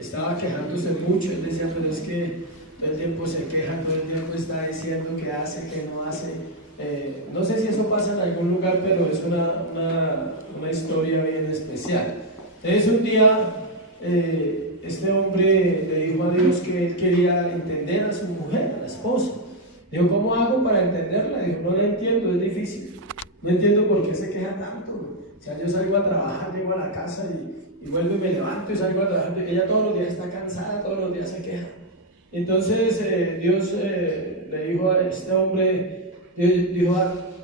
estaba quejándose mucho. Él decía, pero es que todo el tiempo se queja, todo el tiempo está diciendo que hace, que no hace. No sé si eso pasa en algún lugar, pero es una historia bien especial. Entonces un día este hombre le dijo a Dios que él quería entender a su mujer, a la esposa. Dijo, ¿cómo hago para entenderla? Dijo, no la entiendo, es difícil. No entiendo por qué se queja tanto. O sea, yo salgo a trabajar, llego a la casa y vuelvo y me levanto y salgo a trabajar. Ella todos los días está cansada, todos los días se queja. Entonces Dios le dijo a este hombre, dijo,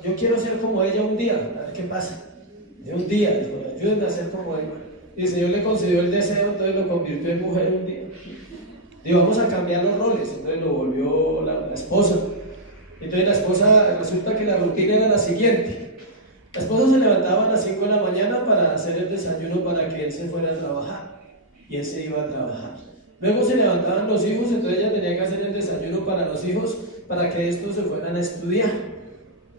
yo quiero ser como ella un día, a ver qué pasa. De un día, dijo, ayúdenme a ser como ella. Y el Señor le concedió el deseo, entonces lo convirtió en mujer un día. Dijo, vamos a cambiar los roles, entonces lo volvió la esposa. Entonces la esposa, resulta que la rutina era la siguiente. La esposa se levantaba a las 5 de la mañana para hacer el desayuno para que él se fuera a trabajar. Y él se iba a trabajar. Luego se levantaban los hijos, entonces ella tenía que hacer el desayuno para los hijos para que estos se fueran a estudiar.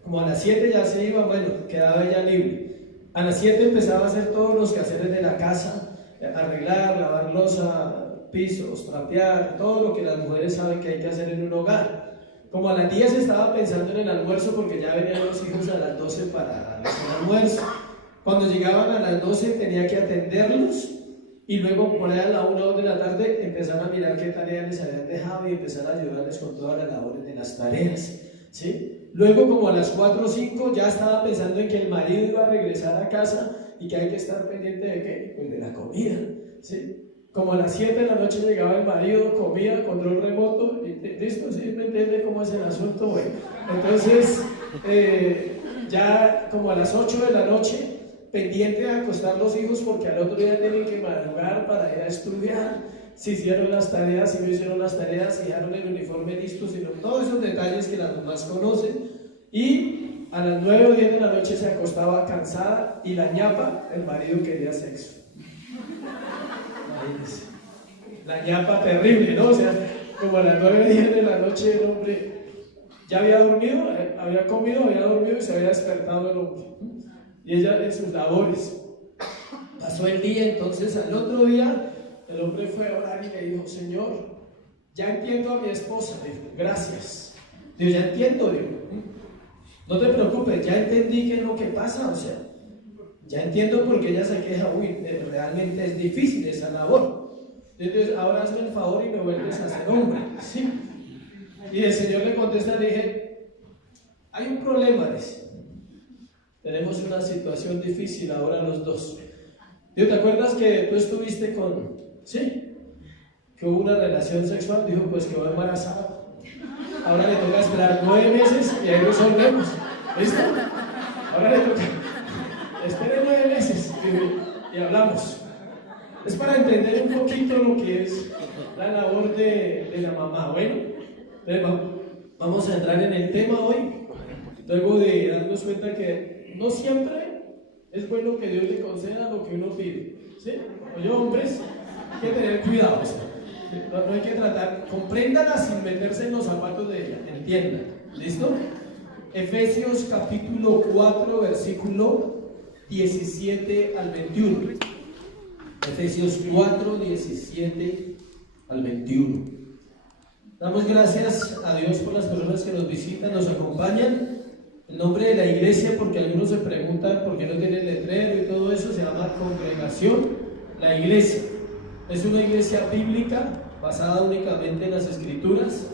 Como a las 7 ya se iba, bueno, quedaba ella libre. A las 7 empezaba a hacer todos los quehaceres de la casa, arreglar, lavar loza, pisos, trapear, todo lo que las mujeres saben que hay que hacer en un hogar. Como a las 10 estaba pensando en el almuerzo porque ya venían los hijos a las 12 para darles el almuerzo. Cuando llegaban a las 12 tenía que atenderlos y luego por ahí a la 1 o 2 de la tarde empezar a mirar qué tareas les habían dejado y empezar a ayudarles con todas las labores de las tareas, ¿sí? Luego como a las 4 o 5 ya estaba pensando en que el marido iba a regresar a casa y que hay que estar pendiente de ¿qué? Pues de la comida, ¿sí? Como a las 7 de la noche llegaba el marido, comía, control remoto, y listo, ¿sí? ¿Me entiende cómo es el asunto? Bueno, entonces ya como a las 8 de la noche, pendiente de acostar los hijos porque al otro día tienen que madrugar para ir a estudiar, si hicieron las tareas, si no hicieron las tareas, si dejaron el uniforme listo, sino todos esos detalles que las mamás conocen. Y a las 9 o 10 de la noche se acostaba cansada y la ñapa, el marido quería sexo. La ñapa terrible, ¿no? O sea, como a las 9 o 10 de la noche el hombre ya había dormido, había comido, había dormido y se había despertado el hombre. Y ella en sus labores. Pasó el día, entonces al otro día el hombre fue a orar y le dijo, Señor, ya entiendo a mi esposa. Dijo, gracias. Dijo, ya entiendo, dijo. No te preocupes, ya entendí qué es lo que pasa, o sea, ya entiendo por qué ella se queja, realmente es difícil esa labor. Entonces, ahora hazme el favor y me vuelves a ser hombre, ¿sí? Y el Señor le contesta, le dije, hay un problema, dice. Tenemos una situación difícil ahora los dos. Digo, ¿te acuerdas que tú estuviste con, sí? Que hubo una relación sexual, dijo, pues quedó embarazada. Ahora le toca esperar 9 meses y ahí resolvemos. ¿Listo? Ahora le toca. Espere 9 meses y hablamos. Es para entender un poquito lo que es la labor de la mamá. Bueno, vamos a entrar en el tema hoy. Luego de darnos cuenta que no siempre es bueno que Dios le conceda lo que uno pide. ¿Sí? Oye, hombres, hay que tener cuidado. No hay que tratar, compréndala sin meterse en los zapatos de ella, entiendan, ¿listo? Efesios capítulo 4, versículo 17 al 21. Efesios 4, 17 al 21. Damos gracias a Dios por las personas que nos visitan, nos acompañan. El nombre de la iglesia, porque algunos se preguntan por qué no tiene letrero y todo eso, se llama Congregación La Iglesia. Es una iglesia bíblica basada únicamente en las Escrituras,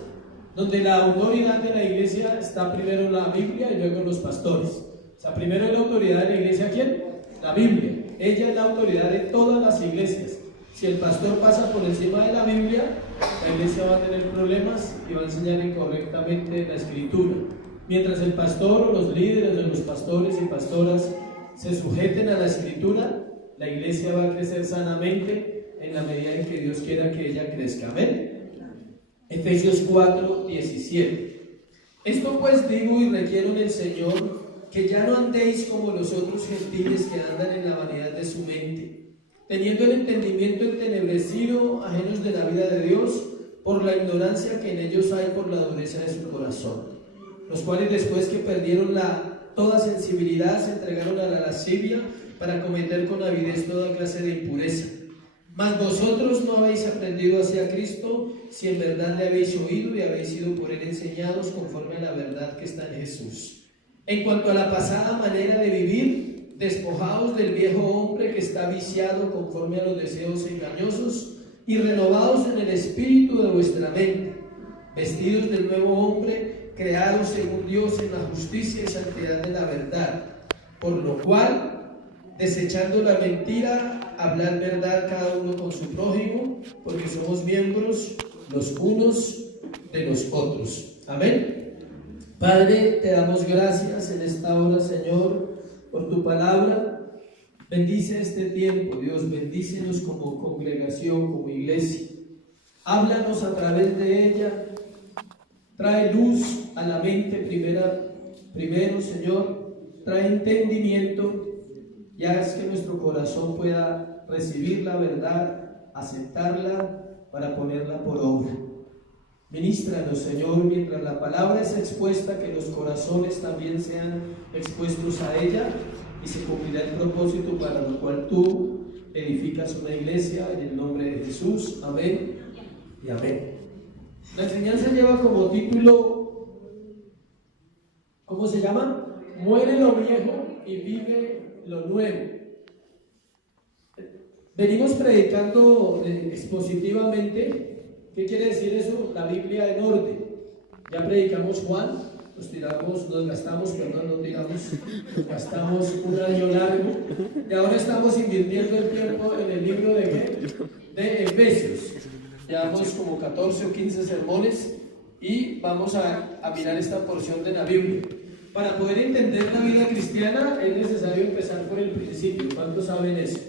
donde la autoridad de la iglesia está primero en la Biblia y luego en los pastores. O sea, primero en la autoridad de la iglesia, ¿quién? La Biblia. Ella es la autoridad de todas las iglesias. Si el pastor pasa por encima de la Biblia, la iglesia va a tener problemas y va a enseñar incorrectamente la Escritura. Mientras el pastor o los líderes de los pastores y pastoras se sujeten a la Escritura, la iglesia va a crecer sanamente en la medida en que Dios quiera que ella crezca. Amén. Efesios 4, 17. Esto pues digo y requiero en el Señor, que ya no andéis como los otros gentiles que andan en la vanidad de su mente, teniendo el entendimiento entenebrecido, ajenos de la vida de Dios, por la ignorancia que en ellos hay por la dureza de su corazón, los cuales después que perdieron toda sensibilidad se entregaron a la lascivia para cometer con avidez toda clase de impureza. Mas vosotros no habéis aprendido hacia Cristo, si en verdad le habéis oído y habéis sido por él enseñados conforme a la verdad que está en Jesús. En cuanto a la pasada manera de vivir, despojaos del viejo hombre que está viciado conforme a los deseos engañosos y renovaos en el espíritu de vuestra mente, vestidos del nuevo hombre, creados según Dios en la justicia y santidad de la verdad, por lo cual, desechando la mentira, hablad verdad cada uno con su prójimo, porque somos miembros los unos de los otros. Amén. Padre, te damos gracias en esta hora, Señor, por tu palabra. Bendice este tiempo, Dios, bendícenos como congregación, como iglesia. Háblanos a través de ella. Trae luz a la mente primero, Señor. Trae entendimiento. Y haz que nuestro corazón pueda recibir la verdad, aceptarla para ponerla por obra. Ministranos, Señor, mientras la palabra es expuesta, que los corazones también sean expuestos a ella y se cumplirá el propósito para lo cual tú edificas una iglesia en el nombre de Jesús. Amén y amén. La enseñanza lleva como título, ¿cómo se llama? Muere lo viejo y vive lo nuevo. Venimos predicando expositivamente. ¿Qué quiere decir eso? La Biblia en orden. Ya predicamos Juan, nos gastamos un año largo y ahora estamos invirtiendo el tiempo en el libro de ¿qué? De Efesios. Llevamos como 14 o 15 sermones y vamos a mirar esta porción de la Biblia. Para poder entender la vida cristiana es necesario empezar por el principio. ¿Cuántos saben eso?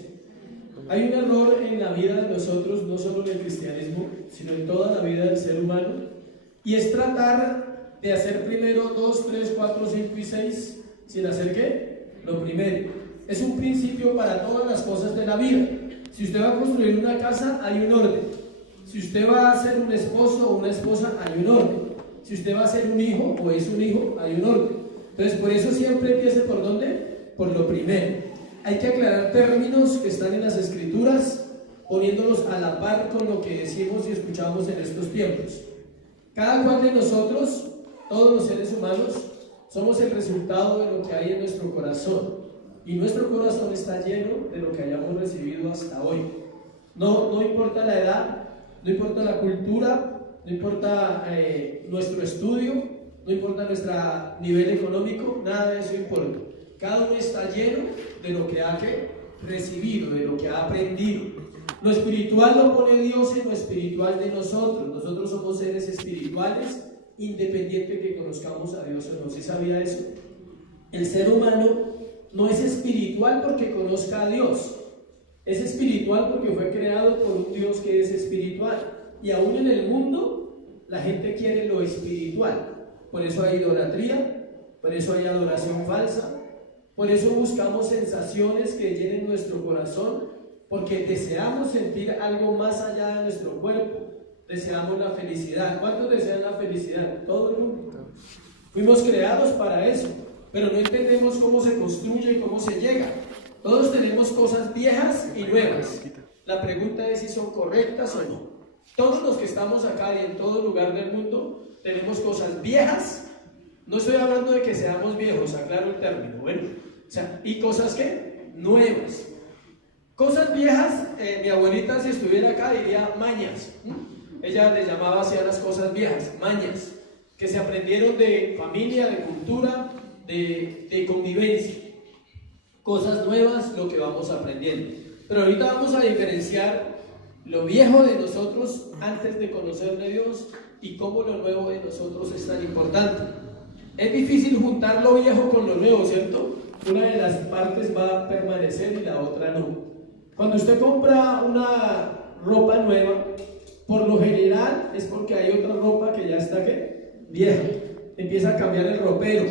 Hay un error en la vida de nosotros, no solo en el cristianismo, sino en toda la vida del ser humano, y es tratar de hacer primero 2, 3, 4, 5 y 6 sin hacer ¿qué? Lo primero. Es un principio para todas las cosas de la vida. Si usted va a construir una casa, hay un orden. Si usted va a ser un esposo o una esposa, hay un orden. Si usted va a ser un hijo o es un hijo, hay un orden. Entonces, por eso siempre empiece ¿por dónde? Por lo primero. Hay que aclarar términos que están en las Escrituras, poniéndolos a la par con lo que decimos y escuchamos en estos tiempos. Cada cual de nosotros, todos los seres humanos, somos el resultado de lo que hay en nuestro corazón. Y nuestro corazón está lleno de lo que hayamos recibido hasta hoy. No importa la edad, no importa la cultura, no importa nuestro estudio, no importa nuestro nivel económico, nada de eso importa. Cada uno está lleno de lo que ha recibido, de lo que ha aprendido. Lo espiritual lo pone Dios en lo espiritual de nosotros. Nosotros somos seres espirituales, independiente que conozcamos a Dios o no. ¿Sí sabía eso? El ser humano no es espiritual porque conozca a Dios. Es espiritual porque fue creado por un Dios que es espiritual. Y aún en el mundo, la gente quiere lo espiritual. Por eso hay idolatría, por eso hay adoración falsa, por eso buscamos sensaciones que llenen nuestro corazón, porque deseamos sentir algo más allá de nuestro cuerpo, deseamos la felicidad. ¿Cuántos desean la felicidad? Todo el mundo. Fuimos creados para eso, pero no entendemos cómo se construye y cómo se llega. Todos tenemos cosas viejas y nuevas. La pregunta es si son correctas o no. Todos los que estamos acá y en todo lugar del mundo tenemos cosas viejas. No estoy hablando de que seamos viejos, aclaro el término, bueno, y cosas ¿qué? Nuevas. Cosas viejas, mi abuelita si estuviera acá diría mañas. Ella le llamaba así a las cosas viejas, mañas, que se aprendieron de familia, de cultura, de convivencia. Cosas nuevas, lo que vamos aprendiendo. Pero ahorita vamos a diferenciar lo viejo de nosotros antes de conocer de Dios y cómo lo nuevo de nosotros es tan importante. Es difícil juntar lo viejo con lo nuevo, ¿cierto? Una de las partes va a permanecer y la otra no. Cuando usted compra una ropa nueva, por lo general es porque hay otra ropa que ya está ¿qué? Vieja. Empieza a cambiar el ropero.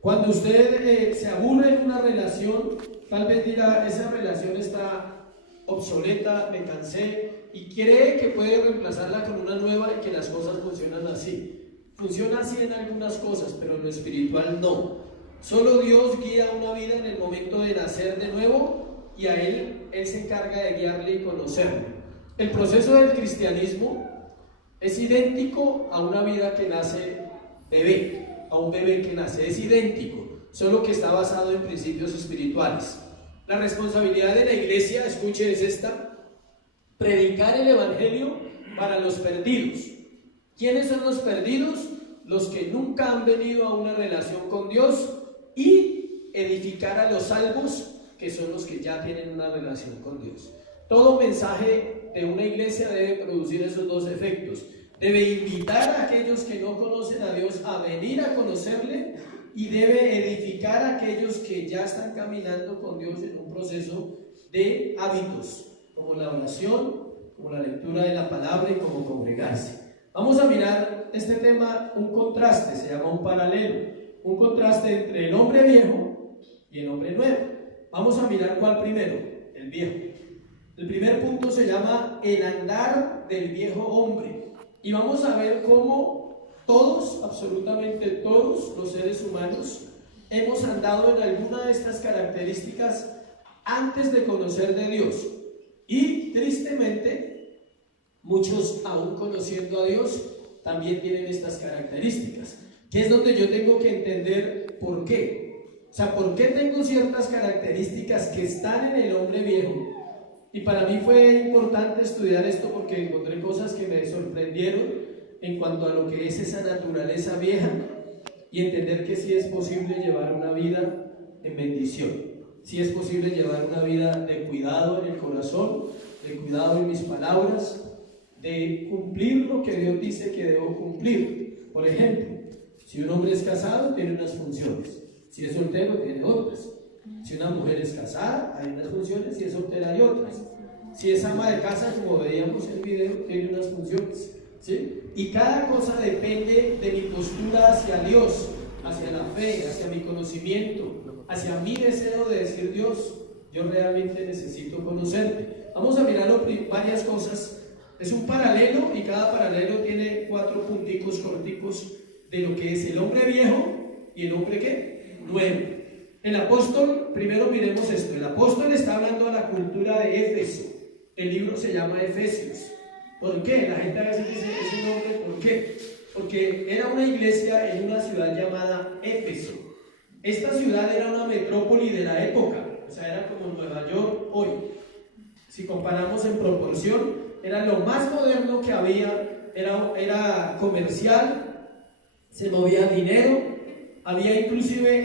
Cuando usted se aburre en una relación, tal vez dirá, esa relación está obsoleta, me cansé, y cree que puede reemplazarla con una nueva y que las cosas funcionan así. Funciona así en algunas cosas, pero en lo espiritual no. Solo Dios guía una vida en el momento de nacer de nuevo y a Él Él se encarga de guiarle y conocerle. El proceso del cristianismo es idéntico a una vida que nace bebé, a un bebé que nace, es idéntico, solo que está basado en principios espirituales. La responsabilidad de la iglesia, escuche, es esta: predicar el evangelio para los perdidos. ¿Quiénes son los perdidos? Los que nunca han venido a una relación con Dios, y edificar a los salvos, que son los que ya tienen una relación con Dios. Todo mensaje de una iglesia debe producir esos dos efectos. Debe invitar a aquellos que no conocen a Dios a venir a conocerle, y debe edificar a aquellos que ya están caminando con Dios en un proceso de hábitos, como la oración, como la lectura de la palabra y como congregarse. Vamos a mirar este tema, un contraste, se llama un paralelo, un contraste entre el hombre viejo y el hombre nuevo. Vamos a mirar cuál primero, el viejo. El primer punto se llama el andar del viejo hombre, y vamos a ver cómo todos, absolutamente todos los seres humanos, hemos andado en alguna de estas características antes de conocer de Dios, y tristemente muchos, aún conociendo a Dios, también tienen estas características, que es donde yo tengo que entender por qué. O sea, ¿por qué tengo ciertas características que están en el hombre viejo? Y para mí fue importante estudiar esto porque encontré cosas que me sorprendieron en cuanto a lo que es esa naturaleza vieja, y entender que sí es posible llevar una vida en bendición, sí es posible llevar una vida de cuidado en el corazón, de cuidado en mis palabras, de cumplir lo que Dios dice que debo cumplir. Por ejemplo, si un hombre es casado, tiene unas funciones; si es soltero, tiene otras. Si una mujer es casada, hay unas funciones; si es soltera, hay otras. Si es ama de casa, como veíamos en el video, tiene unas funciones, ¿sí? Y cada cosa depende de mi postura hacia Dios, hacia la fe, hacia mi conocimiento, hacia mi deseo de decir: Dios, yo realmente necesito conocerte. Vamos a mirar varias cosas. Es un paralelo, y cada paralelo tiene 4 punticos corticos de lo que es el hombre viejo y el hombre ¿qué? Nuevo. El apóstol, primero miremos esto, el apóstol está hablando a la cultura de Éfeso. El libro se llama Efesios. ¿Por qué? La gente a veces dice ese nombre, ¿por qué? Porque era una iglesia en una ciudad llamada Éfeso. Esta ciudad era una metrópoli de la época, o sea, era como Nueva York hoy. Si comparamos en proporción, era lo más moderno que había, era comercial, se movía dinero,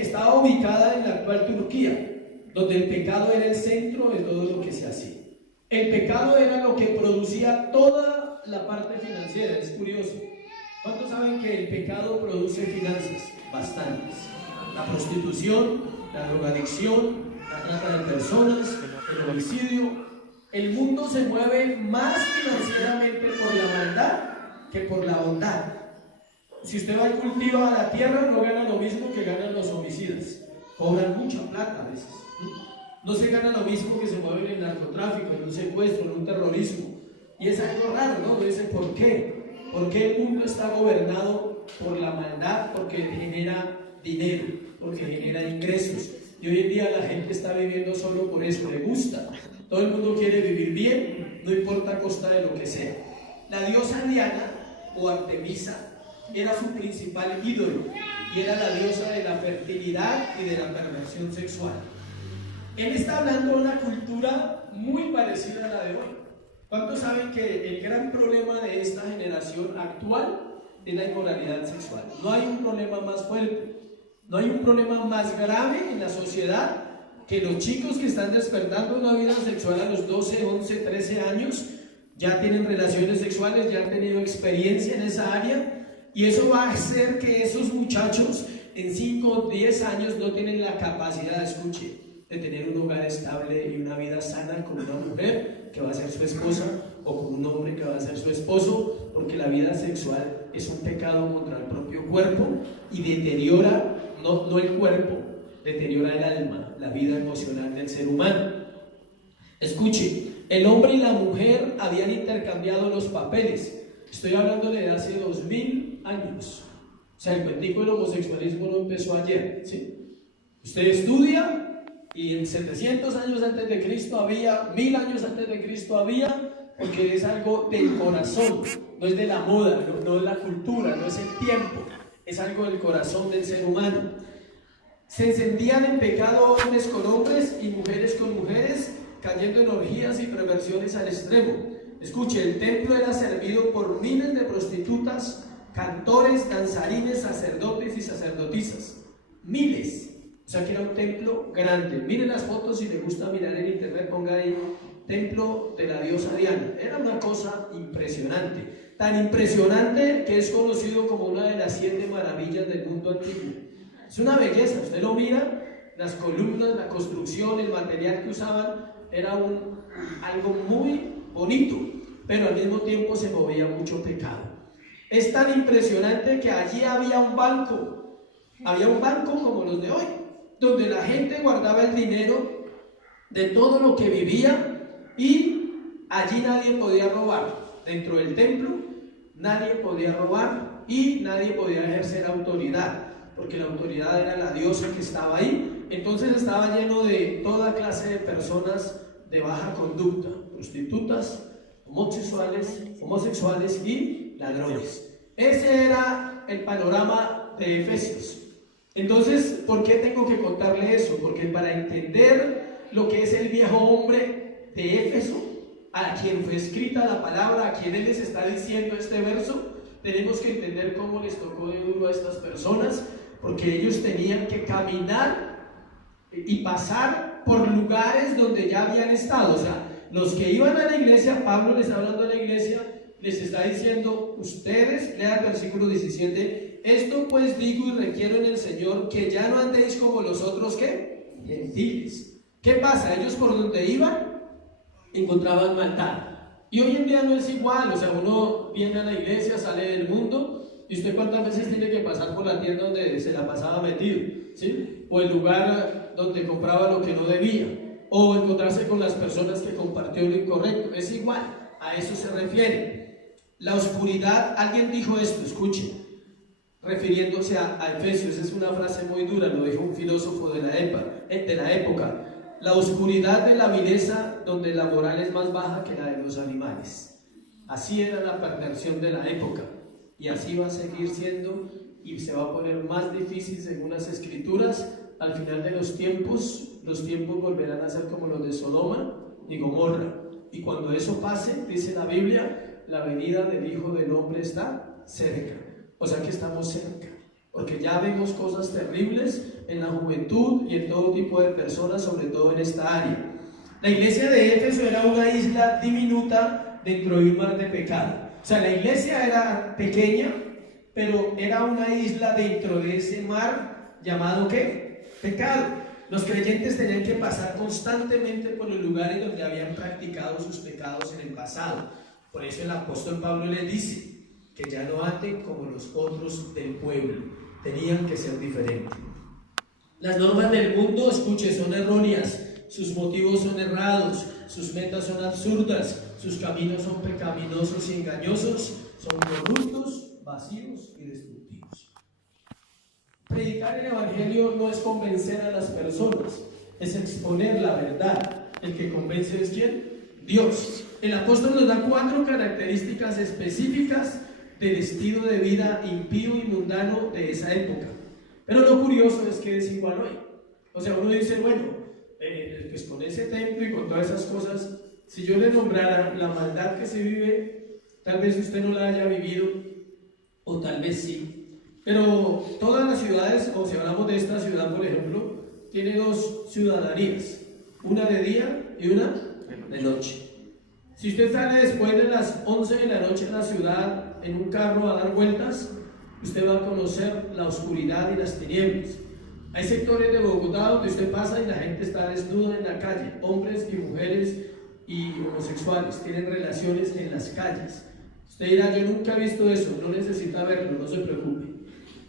estaba ubicada en la actual Turquía, donde el pecado era el centro de todo lo que se hacía. El pecado era lo que producía toda la parte financiera. Es curioso. ¿Cuántos saben que el pecado produce finanzas? Bastantes. La prostitución, la drogadicción, la trata de personas, el homicidio. El mundo se mueve más financieramente por la maldad que por la bondad. Si usted va y cultiva la tierra, no gana lo mismo que ganan los homicidas. Cobran mucha plata a veces. No se gana lo mismo que se mueve en el narcotráfico, en un secuestro, en un terrorismo. Y es algo raro, ¿no? Dicen, ¿por qué? ¿Por qué el mundo está gobernado por la maldad? Porque genera dinero, porque genera ingresos. Y hoy en día la gente está viviendo solo por eso, le gusta. Todo el mundo quiere vivir bien, no importa a costa de lo que sea. La diosa Diana, o Artemisa, era su principal ídolo, y era la diosa de la fertilidad y de la perversión sexual. Él está hablando de una cultura muy parecida a la de hoy. ¿Cuántos saben que el gran problema de esta generación actual es la inmoralidad sexual? No hay un problema más fuerte, no hay un problema más grave en la sociedad que los chicos que están despertando una vida sexual a los 12, 11, 13 años, ya tienen relaciones sexuales, ya han tenido experiencia en esa área, y eso va a hacer que esos muchachos en 5 o 10 años no tienen la capacidad, escuche, de tener un hogar estable y una vida sana con una mujer que va a ser su esposa, o con un hombre que va a ser su esposo, porque la vida sexual es un pecado contra el propio cuerpo y deteriora, no el cuerpo, deteriora el alma, la vida emocional del ser humano. Escuche, el hombre y la mujer habían intercambiado los papeles. Estoy hablando de hace 2000 años. O sea, el cuentico del homosexualismo no empezó ayer, ¿sí? Usted estudia Y en 700 años antes de Cristo había, 1000 años antes de Cristo había, porque es algo del corazón, no es de la moda, no es la cultura, no es el tiempo, es algo del corazón del ser humano. Se encendían en pecado hombres con hombres y mujeres con mujeres, cayendo en orgías y perversiones al extremo. Escuche, el templo era servido por miles de prostitutas, cantores, danzarines, sacerdotes y sacerdotisas. Miles. O sea que era un templo grande. Miren las fotos, si les gusta mirar en internet, ponga ahí templo de la diosa Diana. Era una cosa impresionante. Tan impresionante que es conocido como una de las 7 maravillas del mundo antiguo. Es una belleza, usted lo mira, las columnas, la construcción, el material que usaban, era algo muy bonito, pero al mismo tiempo se movía mucho pecado. Es tan impresionante que allí había un banco como los de hoy, donde la gente guardaba el dinero de todo lo que vivía y allí nadie podía robar. Dentro del templo nadie podía robar y nadie podía ejercer autoridad, porque la autoridad era la diosa que estaba ahí. Entonces estaba lleno de toda clase de personas de baja conducta, prostitutas, homosexuales y ladrones. Ese era el panorama de Efesios. Entonces, ¿por qué tengo que contarle eso? Porque para entender lo que es el viejo hombre de Éfeso, a quien fue escrita la palabra, a quien él les está diciendo este verso, tenemos que entender cómo les tocó de duro a estas personas, porque ellos tenían que caminar y pasar por lugares donde ya habían estado. O sea, los que iban a la iglesia, Pablo les está hablando a la iglesia, les está diciendo, ustedes, lea el versículo 17, esto pues digo y requiero en el Señor, que ya no andéis como los otros, ¿qué? Gentiles. ¿Qué pasa? Ellos por donde iban, encontraban maldad. Y hoy en día no es igual, o sea, uno viene a la iglesia, sale del mundo, y usted cuántas veces tiene que pasar por la tienda donde se la pasaba metido, ¿sí? O el lugar donde compraba lo que no debía, o encontrarse con las personas que compartió lo incorrecto. Es igual, a eso se refiere. La oscuridad, alguien dijo esto, escuche, refiriéndose a Efesios, es una frase muy dura, lo dijo un filósofo de la época. La oscuridad de la vileza, donde la moral es más baja que la de los animales. Así era la perversión de la época, y así va a seguir siendo, y se va a poner más difícil según las escrituras. Al final de los tiempos volverán a ser como los de Sodoma y Gomorra, y cuando eso pase, dice la Biblia, la venida del Hijo del Hombre está cerca. O sea que estamos cerca, porque ya vemos cosas terribles en la juventud y en todo tipo de personas, sobre todo en esta área. La iglesia de Éfeso era una isla diminuta dentro de un mar de pecado. O sea, la iglesia era pequeña, pero era una isla dentro de ese mar llamado ¿qué? Pecado. Los creyentes tenían que pasar constantemente por los lugares donde habían practicado sus pecados en el pasado. Por eso el apóstol Pablo les dice que ya no anden como los otros del pueblo, tenían que ser diferentes. Las normas del mundo, escuche, son erróneas, sus motivos son errados, sus metas son absurdas, sus caminos son pecaminosos y engañosos, son corruptos, vacíos y destructivos. Predicar el evangelio no es convencer a las personas, es exponer la verdad. El que convence es ¿quién? Dios. El apóstol nos da 4 características específicas del estilo de vida impío y mundano de esa época. Pero lo curioso es que es igual hoy. O sea, uno dice, bueno, pues con ese templo y con todas esas cosas, si yo le nombrara la maldad que se vive, tal vez usted no la haya vivido, o tal vez sí. Pero todas las ciudades, o si hablamos de esta ciudad, por ejemplo, tiene 2 ciudadanías, una de día y una de noche. Si usted sale después de las 11 de la noche en la ciudad en un carro a dar vueltas, usted va a conocer la oscuridad y las tinieblas. Hay sectores de Bogotá donde usted pasa y la gente está desnuda en la calle, hombres y mujeres y homosexuales tienen relaciones en las calles. Usted dirá, yo nunca he visto eso, no necesita verlo, no se preocupe,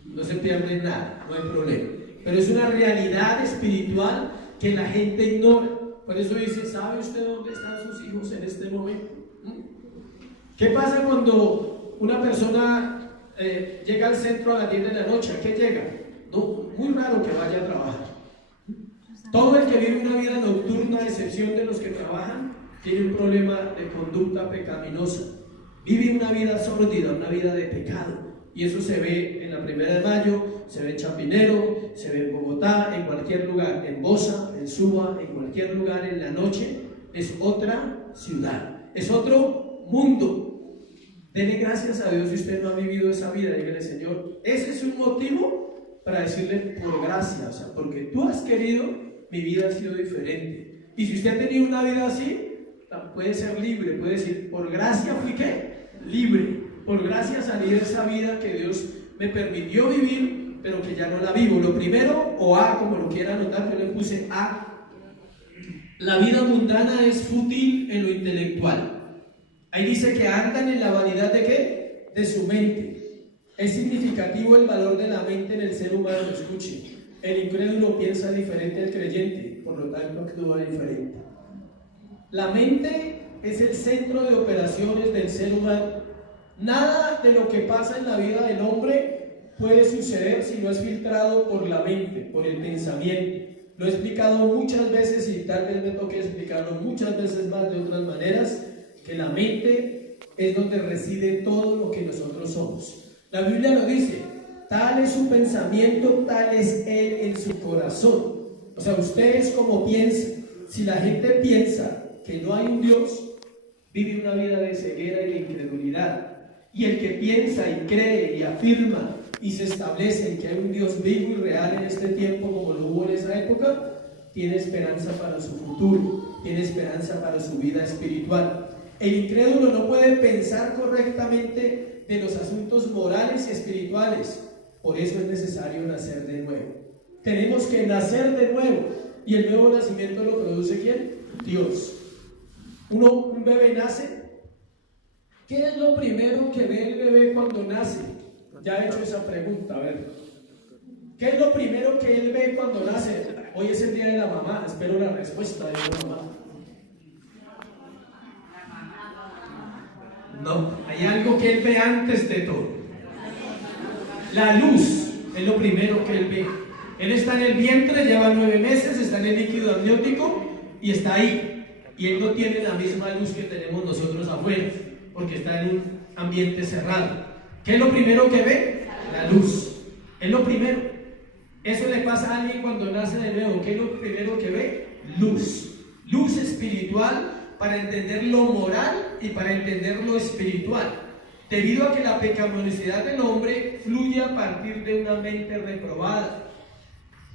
no se pierde nada, no hay problema. Pero es una realidad espiritual que la gente ignora. Por eso dice, ¿sabe usted dónde están sus hijos en este momento? ¿Qué pasa cuando una persona llega al centro a las 10 de la noche? ¿A qué llega? No, muy raro que vaya a trabajar. Todo el que vive una vida nocturna, a excepción de los que trabajan, tiene un problema de conducta pecaminosa. Vive una vida sórdida, una vida de pecado. Y eso se ve en la 1 de Mayo, se ve en Chapinero, se ve en Bogotá, en cualquier lugar, en Bosa, en Suba, en cualquier lugar en la noche. Es otra ciudad, es otro mundo. Dele gracias a Dios si usted no ha vivido esa vida. Dígale: Señor, ese es un motivo para decirle por gracia, o sea, porque tú has querido, mi vida ha sido diferente. Y si usted ha tenido una vida así, puede ser libre, puede decir: por gracia fui ¿qué? Libre. Por gracia salí de esa vida que Dios me permitió vivir, pero que ya no la vivo. Lo primero, o A, como lo quiera anotar, yo le puse A. La vida mundana es fútil en lo intelectual. Ahí dice que andan en la vanidad ¿de qué? De su mente. Es significativo el valor de la mente en el ser humano. Escuche: el incrédulo piensa diferente al creyente, por lo tanto actúa diferente. La mente es el centro de operaciones del ser humano. Nada de lo que pasa en la vida del hombre puede suceder si no es filtrado por la mente, por el pensamiento. Lo he explicado muchas veces y tal vez me toque explicarlo muchas veces más de otras maneras, que la mente es donde reside todo lo que nosotros somos. La Biblia lo dice: tal es su pensamiento, tal es él en su corazón. O sea, usted es como piensa. Si la gente piensa que no hay un Dios, vive una vida de ceguera y de incredulidad. Y el que piensa y cree y afirma y se establece en que hay un Dios vivo y real en este tiempo, como lo hubo en esa época, tiene esperanza para su futuro, tiene esperanza para su vida espiritual. El incrédulo no puede pensar correctamente de los asuntos morales y espirituales. Por eso es necesario nacer de nuevo. Tenemos que nacer de nuevo. ¿Y el nuevo nacimiento lo produce quién? Dios. Un bebé nace. ¿Qué es lo primero que ve el bebé cuando nace? Ya he hecho esa pregunta, a ver. ¿Qué es lo primero que él ve cuando nace? Hoy es el día de la mamá, espero la respuesta de la mamá. No, hay algo que él ve antes de todo. La luz es lo primero que él ve. Él está en el vientre, lleva 9 meses, está en el líquido amniótico y está ahí. Y él no tiene la misma luz que tenemos nosotros afuera, porque está en un ambiente cerrado. ¿Qué es lo primero que ve? La luz. Es lo primero. Eso le pasa a alguien cuando nace de nuevo. ¿Qué es lo primero que ve? Luz. Luz espiritual para entender lo moral y para entender lo espiritual. Debido a que la pecaminosidad del hombre fluye a partir de una mente reprobada.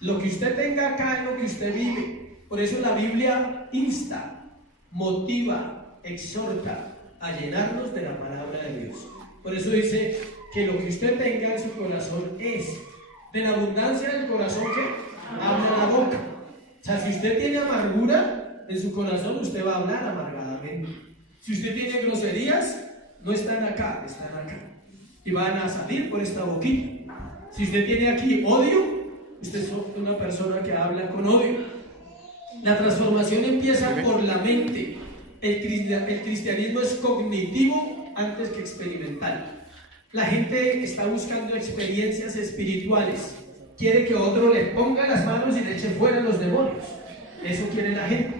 Lo que usted tenga acá es lo que usted vive. Por eso la Biblia insta, motiva, exhorta a llenarnos de la palabra de Dios. Por eso dice que lo que usted tenga en su corazón es. De la abundancia del corazón que habla la boca. O sea, si usted tiene amargura en su corazón, usted va a hablar amargadamente. Si usted tiene groserías, no están acá, están acá. Y van a salir por esta boquita. Si usted tiene aquí odio, usted es una persona que habla con odio. La transformación empieza por la mente. El cristianismo es cognitivo antes que experimental. La gente está buscando experiencias espirituales. Quiere que otro le ponga las manos y le eche fuera los demonios. Eso quiere la gente.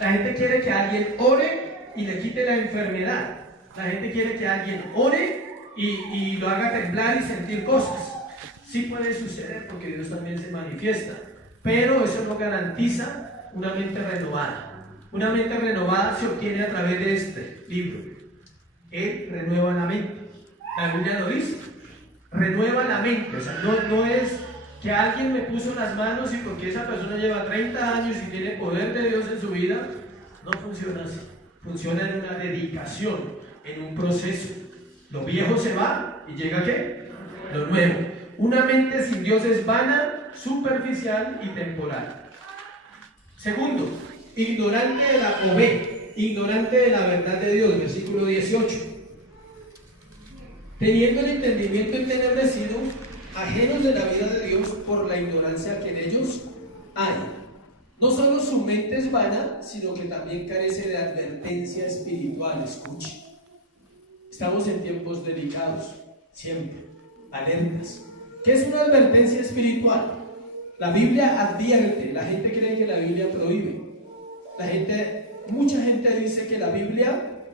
La gente quiere que alguien ore y le quite la enfermedad. La gente quiere que alguien ore y lo haga temblar y sentir cosas. Sí puede suceder porque Dios también se manifiesta, pero eso no garantiza una mente renovada. Una mente renovada se obtiene a través de este libro. Él renueva la mente. La Biblia lo dice, renueva la mente. O sea, no es que alguien me puso las manos y porque esa persona lleva 30 años y tiene poder de Dios en su vida. No funciona así. Funciona en una dedicación, en un proceso. Lo viejo se va y llega ¿qué? Lo nuevo. Una mente sin Dios es vana, superficial y temporal. Segundo, ignorante de la verdad de Dios, versículo 18. Teniendo el entendimiento entenebrecido, ajenos de la vida de Dios por la ignorancia que en ellos hay. No solo su mente es vana, sino que también carece de advertencia espiritual. Escuche. Estamos en tiempos delicados, siempre, alertas. ¿Qué es una advertencia espiritual? La Biblia advierte, la gente cree que la Biblia prohíbe. Mucha gente dice que la Biblia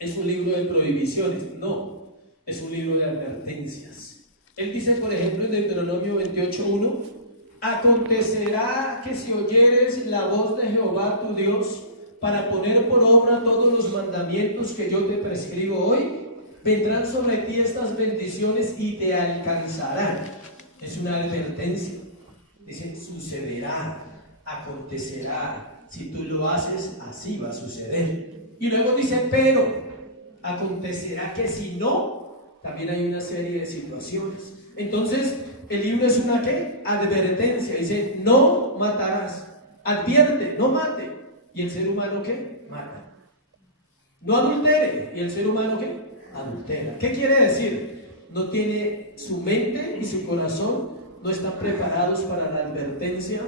es un libro de prohibiciones. No, es un libro de advertencias. Él dice, por ejemplo, en Deuteronomio 28:1, acontecerá que si oyeres la voz de Jehová tu Dios para poner por obra todos los mandamientos que yo te prescribo hoy, vendrán sobre ti estas bendiciones y te alcanzarán. Es una advertencia. Dice, sucederá, acontecerá. Si tú lo haces, así va a suceder. Y luego dice, pero acontecerá que si no, también hay una serie de situaciones. Entonces, el libro es una ¿qué? Advertencia. Dice, no matarás. Advierte, no mate. ¿Y el ser humano qué? Mata. No adultere. ¿Y el ser humano qué? Adultera. ¿Qué quiere decir? No tiene su mente y su corazón, no están preparados para la advertencia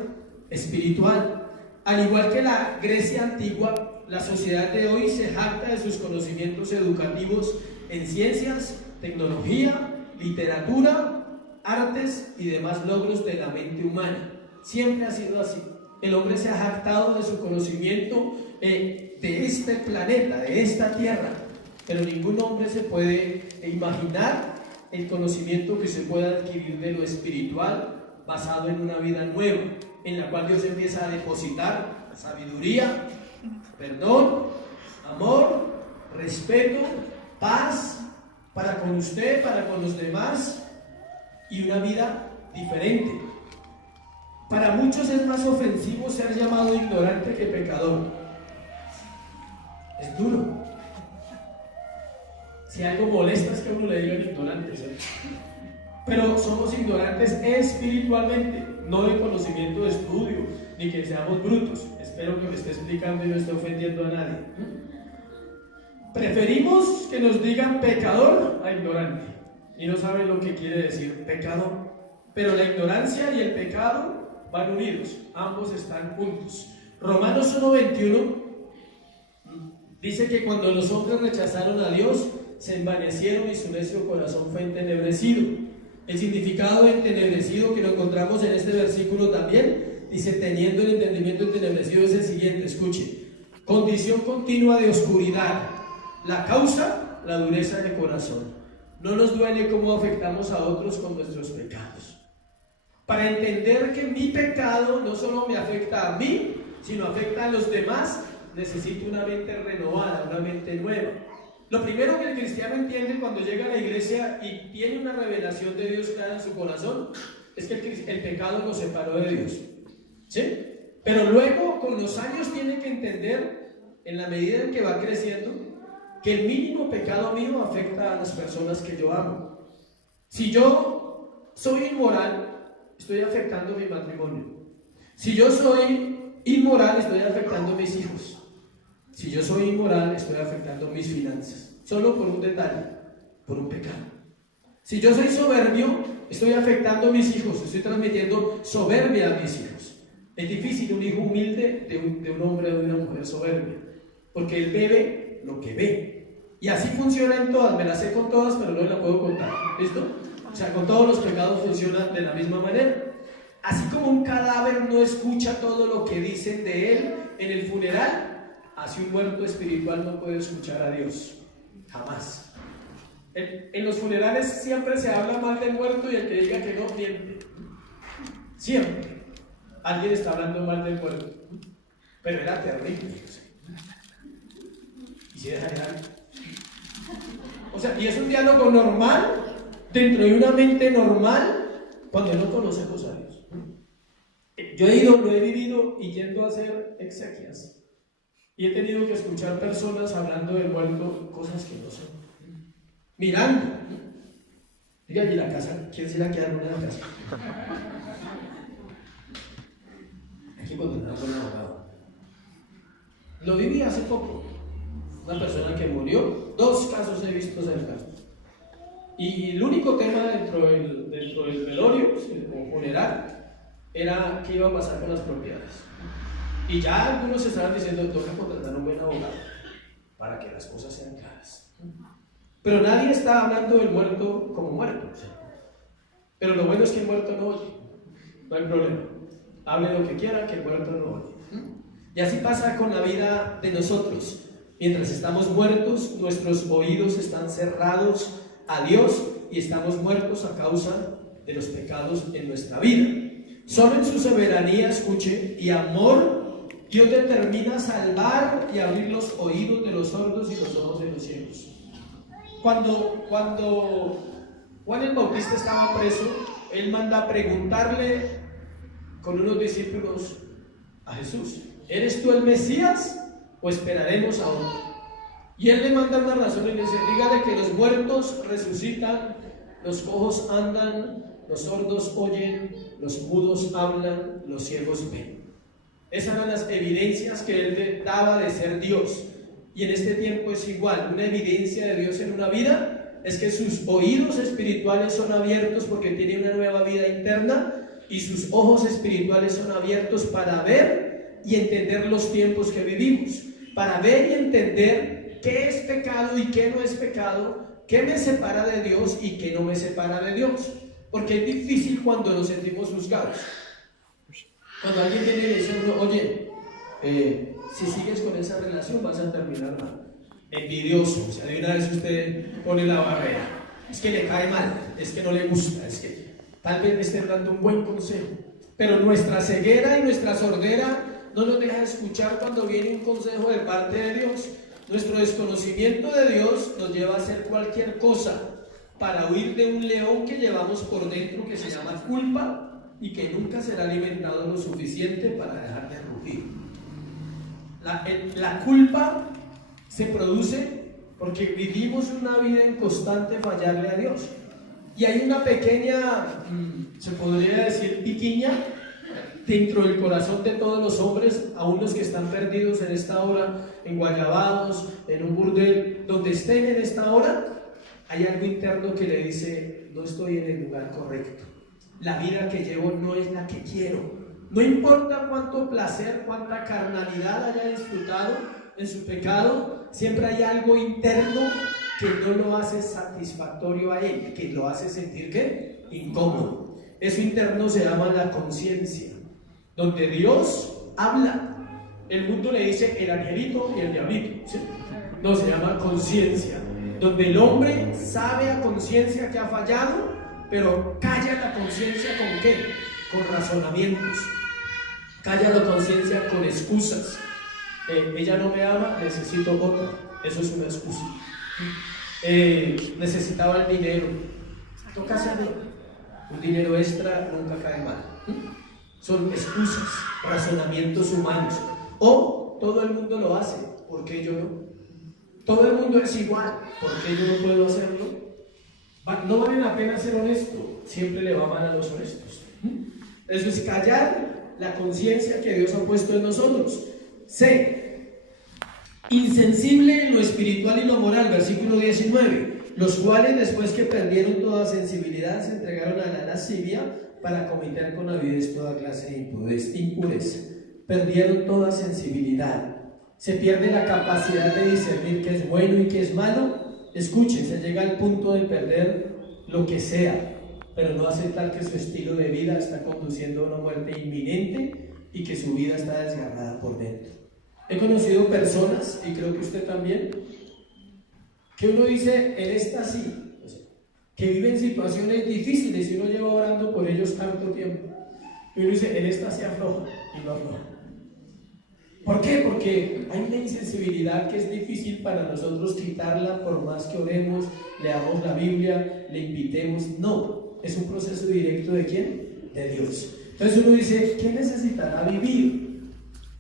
espiritual. Al igual que la Grecia antigua, la sociedad de hoy se jacta de sus conocimientos educativos en ciencias, tecnología, literatura, artes y demás logros de la mente humana. Siempre ha sido así. El hombre se ha jactado de su conocimiento de este planeta, de esta tierra, pero ningún hombre se puede imaginar el conocimiento que se pueda adquirir de lo espiritual basado en una vida nueva, en la cual Dios empieza a depositar sabiduría, perdón, amor, respeto, paz para con usted, para con los demás, y una vida diferente. Para muchos es más ofensivo ser llamado ignorante que pecador. Es duro. Si algo molesta es que a uno le digan ignorantes, ¿eh? Pero somos ignorantes espiritualmente, no de conocimiento de estudio, ni que seamos brutos. Espero que me esté explicando y no esté ofendiendo a nadie. Preferimos que nos digan pecador a ignorante, y no saben lo que quiere decir pecador. Pero la ignorancia y el pecado van unidos, ambos están juntos. Romanos 1:21 dice que cuando los hombres rechazaron a Dios, se envanecieron y su necio corazón fue entenebrecido. El significado de entenebrecido que lo encontramos en este versículo también, dice, teniendo el entendimiento entenebrecido, es el siguiente, escuche: condición continua de oscuridad. La causa, la dureza de corazón. No nos duele cómo afectamos a otros con nuestros pecados. Para entender que mi pecado no solo me afecta a mí, sino afecta a los demás, necesito una mente renovada, una mente nueva. Lo primero que el cristiano entiende cuando llega a la iglesia y tiene una revelación de Dios clara en su corazón es que el pecado lo separó de Dios, ¿sí? Pero luego, con los años, tiene que entender, en la medida en que va creciendo, que el mínimo pecado mío afecta a las personas que yo amo. Si yo soy inmoral, estoy afectando mi matrimonio. Si yo soy inmoral, estoy afectando a mis hijos. Si yo soy inmoral, estoy afectando mis finanzas. Solo por un detalle, por un pecado. Si yo soy soberbio, estoy afectando a mis hijos. Estoy transmitiendo soberbia a mis hijos. Es difícil un hijo humilde de un hombre o de una mujer soberbia, porque él bebe lo que ve. Y así funciona en todas. Me las sé con todas, pero no la puedo contar. ¿Listo? O sea, con todos los pecados funciona de la misma manera. Así como un cadáver no escucha todo lo que dicen de él en el funeral, así un muerto espiritual no puede escuchar a Dios, jamás. En los funerales siempre se habla mal del muerto y el que diga que no, miente. Siempre. Alguien está hablando mal del muerto. Pero era terrible. Y se deja de algo. O sea, y es un diálogo normal, dentro de una mente normal, cuando no conocemos a Dios. Yo lo he vivido y yendo a hacer exequias. Y he tenido que escuchar personas hablando del muerto cosas que no son. Mirando. Diga, ¿y la casa? ¿Quién se la queda en una casa? Aquí contratamos con un abogado. Lo viví hace poco. Una persona que murió, 2 casos he visto cercanos. Y el único tema dentro del velorio, o funeral, era qué iba a pasar con las propiedades. Y ya algunos estaban diciendo, toca contratar un buen abogado para que las cosas sean claras. Pero nadie está hablando del muerto como muerto. Pero lo bueno es que el muerto no oye. no hay problema. Hable lo que quiera, que el muerto no oye. Y así pasa con la vida de nosotros. Mientras estamos muertos, nuestros oídos están cerrados a Dios y estamos muertos a causa de los pecados en nuestra vida. Solo en su soberanía, escuche, y amor, Dios determina salvar y abrir los oídos de los sordos y los ojos de los ciegos. Cuando Juan el Bautista estaba preso, él manda a preguntarle con unos discípulos a Jesús: ¿eres tú el Mesías o esperaremos a otro? Y él le manda una razón y le dice: dígale que los muertos resucitan, los cojos andan, los sordos oyen, los mudos hablan, los ciegos ven. Esas eran las evidencias que él daba de ser Dios. Y en este tiempo es igual. Una evidencia de Dios en una vida es que sus oídos espirituales son abiertos porque tiene una nueva vida interna, y sus ojos espirituales son abiertos para ver y entender los tiempos que vivimos, para ver y entender qué es pecado y qué no es pecado, qué me separa de Dios y qué no me separa de Dios. Porque es difícil cuando nos sentimos juzgados. Cuando alguien viene y le dice: oye, si sigues con esa relación vas a terminar mal. Envidioso, o sea, de una vez usted pone la barrera. Es que le cae mal, es que no le gusta, es que tal vez me esté dando un buen consejo. Pero nuestra ceguera y nuestra sordera no nos deja escuchar cuando viene un consejo de parte de Dios. Nuestro desconocimiento de Dios nos lleva a hacer cualquier cosa para huir de un león que llevamos por dentro, que se llama culpa, y que nunca será alimentado lo suficiente para dejar de rugir. La culpa se produce porque vivimos una vida en constante fallarle a Dios. Y hay una pequeña, se podría decir piquiña, dentro del corazón de todos los hombres, aún los que están perdidos en esta hora, en Guayabados, en un burdel, donde estén en esta hora, hay algo interno que le dice: no estoy en el lugar correcto. La vida que llevo no es la que quiero. No importa cuánto placer, cuánta carnalidad haya disfrutado en su pecado, siempre hay algo interno que no lo hace satisfactorio a él, que lo hace sentir ¿qué? Incómodo. Eso interno se llama la conciencia, donde Dios habla. El mundo le dice el angelito y el diablito, ¿sí? No, se llama conciencia, donde el hombre sabe a conciencia que ha fallado, pero calla la conciencia ¿con qué? Con razonamientos. Calla la conciencia con excusas. Ella no me ama, necesito otra. Eso es una excusa. Necesitaba el dinero, toca hacerlo. Un dinero extra nunca cae mal. Son excusas, razonamientos humanos. O todo el mundo lo hace, ¿por qué yo no? Todo el mundo es igual, ¿por qué yo no puedo hacerlo? No vale la pena ser honesto, siempre le va mal a los honestos. Eso es callar la conciencia que Dios ha puesto en nosotros. C. Insensible en lo espiritual y lo moral, versículo 19. Los cuales, después que perdieron toda sensibilidad, se entregaron a la lascivia para cometer con avidez toda clase de impureza. Perdieron toda sensibilidad. Se pierde la capacidad de discernir qué es bueno y qué es malo. Escuchen, se llega al punto de perder lo que sea, pero no aceptar que su estilo de vida está conduciendo a una muerte inminente y que su vida está desgarrada por dentro. He conocido personas, y creo que usted también, que uno dice: en esta sí, que viven situaciones difíciles y uno lleva orando por ellos tanto tiempo, y uno dice: en esta sí afloja, y no afloja. ¿Por qué? Porque hay una insensibilidad que es difícil para nosotros quitarla, por más que oremos, leamos la Biblia, le invitemos. No, es un proceso directo ¿de quién? De Dios. Entonces uno dice: ¿qué necesitará vivir?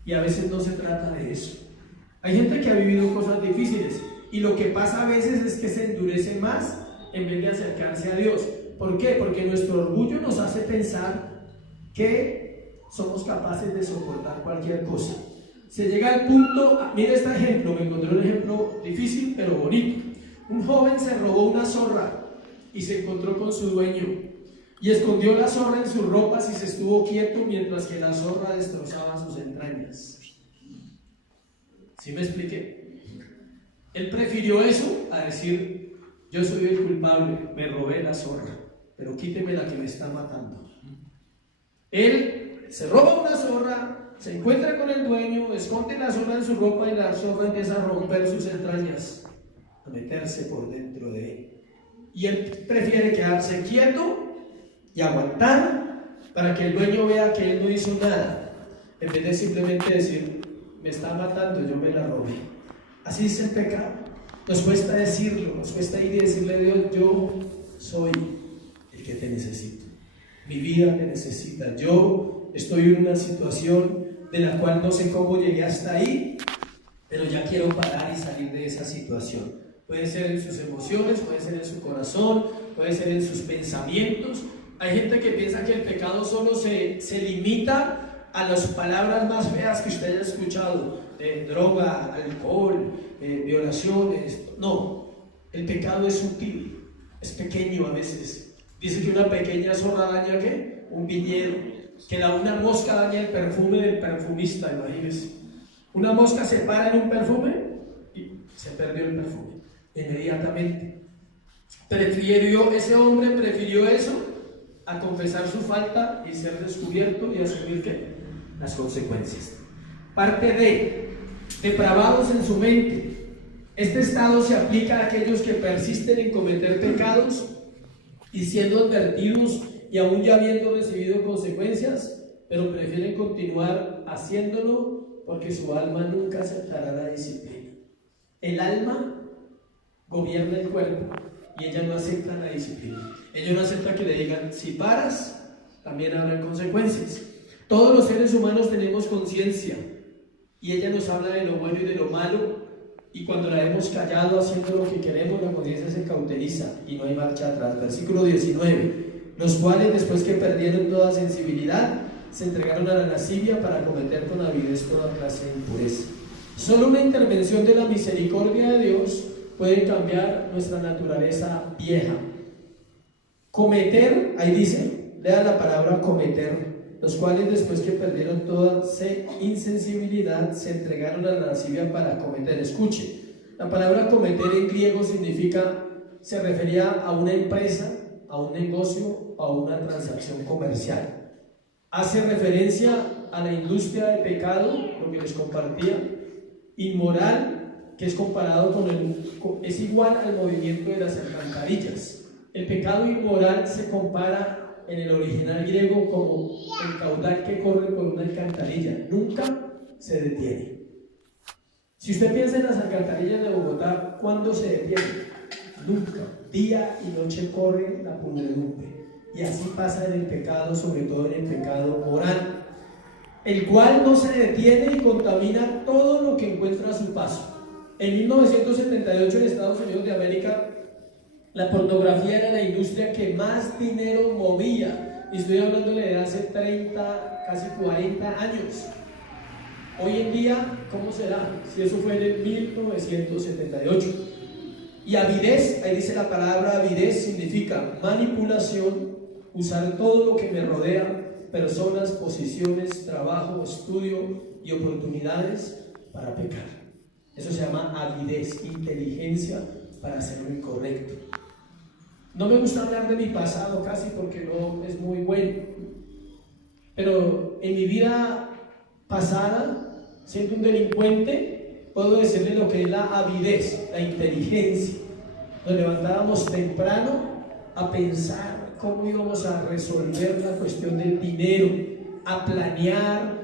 Y a veces no se trata de eso. Hay gente que ha vivido cosas difíciles y lo que pasa a veces es que se endurece más en vez de acercarse a Dios. ¿Por qué? Porque nuestro orgullo nos hace pensar que somos capaces de soportar cualquier cosa. Se llega al punto, mira este ejemplo, me encontré un ejemplo difícil pero bonito. Un joven se robó una zorra y se encontró con su dueño y escondió la zorra en sus ropas y se estuvo quieto mientras que la zorra destrozaba sus entrañas. ¿Sí me expliqué? Él prefirió eso a decir: yo soy el culpable, me robé la zorra, pero quíteme la que me está matando. Él se roba una zorra, se encuentra con el dueño, esconde la zorra en su ropa y la zorra empieza a romper sus entrañas, a meterse por dentro de él. Y él prefiere quedarse quieto y aguantar para que el dueño vea que él no hizo nada, en vez de simplemente decir, me está matando, yo me la robé. Así es el pecado. Nos cuesta decirlo, nos cuesta ir y decirle a Dios, yo soy el que te necesito. Mi vida te necesita. Yo estoy en una situación de la cual no sé cómo llegué hasta ahí, pero ya quiero parar y salir de esa situación. Puede ser en sus emociones, puede ser en su corazón, puede ser en sus pensamientos. Hay gente que piensa que el pecado solo se limita a las palabras más feas que usted haya escuchado, droga, alcohol, violaciones. No, el pecado es sutil, es pequeño a veces. Dice que una pequeña zorra daña ¿qué? Un viñedo, que una mosca daña el perfume del perfumista, imagínense. Una mosca se para en un perfume y se perdió el perfume inmediatamente. Ese hombre prefirió eso a confesar su falta y ser descubierto y asumir ¿qué? Las consecuencias. Parte de depravados en su mente. Este estado se aplica a aquellos que persisten en cometer pecados y siendo advertidos y aún ya habiendo recibido consecuencias, pero prefieren continuar haciéndolo porque su alma nunca aceptará la disciplina. El alma gobierna el cuerpo y ella no acepta la disciplina. Ella no acepta que le digan, si paras, también habrá consecuencias. Todos los seres humanos tenemos conciencia y ella nos habla de lo bueno y de lo malo, y cuando la hemos callado haciendo lo que queremos, la conciencia se cauteriza y no hay marcha atrás. Versículo 19: los cuales después que perdieron toda sensibilidad se entregaron a la lascivia para cometer con avidez toda clase de impureza. Solo una intervención de la misericordia de Dios puede cambiar nuestra naturaleza vieja. Cometer, ahí dice, lea la palabra cometer, los cuales después que perdieron toda insensibilidad se entregaron a la lascivia para cometer. Escuche, la palabra cometer en griego se refería a una empresa, a un negocio, a una transacción comercial. Hace referencia a la industria de pecado, lo que les compartía, inmoral, que es comparado es igual al movimiento de las alcantarillas. El pecado inmoral se compara en el original griego como el caudal que corre por una alcantarilla, nunca se detiene. Si usted piensa en las alcantarillas de Bogotá, ¿cuándo se detiene? Nunca. Día y noche corre la pudredumbre. Y así pasa en el pecado, sobre todo en el pecado moral, el cual no se detiene y contamina todo lo que encuentra a su paso. En 1978 en Estados Unidos de América, la pornografía era la industria que más dinero movía, y estoy hablando de hace 30, casi 40 años. Hoy en día, ¿cómo será? Si eso fue en el 1978. Y avidez, ahí dice la palabra avidez, significa manipulación, usar todo lo que me rodea, personas, posiciones, trabajo, estudio y oportunidades para pecar. Eso se llama avidez, inteligencia para hacer lo incorrecto. No me gusta hablar de mi pasado casi porque no es muy bueno, pero en mi vida pasada, siendo un delincuente, puedo decirle lo que es la avidez, la inteligencia. Nos levantábamos temprano a pensar cómo íbamos a resolver la cuestión del dinero, a planear,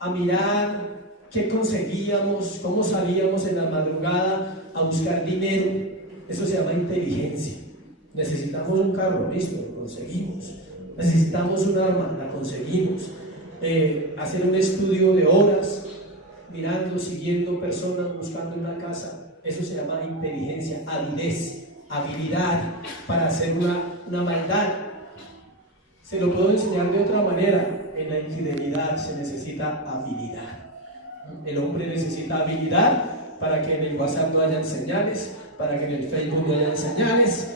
a mirar qué conseguíamos, cómo salíamos en la madrugada a buscar dinero. Eso se llama inteligencia. Necesitamos un carro, listo, lo conseguimos. Necesitamos un arma, la conseguimos. Hacer un estudio de horas, mirando, siguiendo personas, buscando una casa. Eso se llama inteligencia, avidez, habilidad para hacer una maldad. Se lo puedo enseñar de otra manera. En la infidelidad se necesita habilidad. El hombre necesita habilidad para que en el WhatsApp no hayan señales, para que en el Facebook no hayan señales.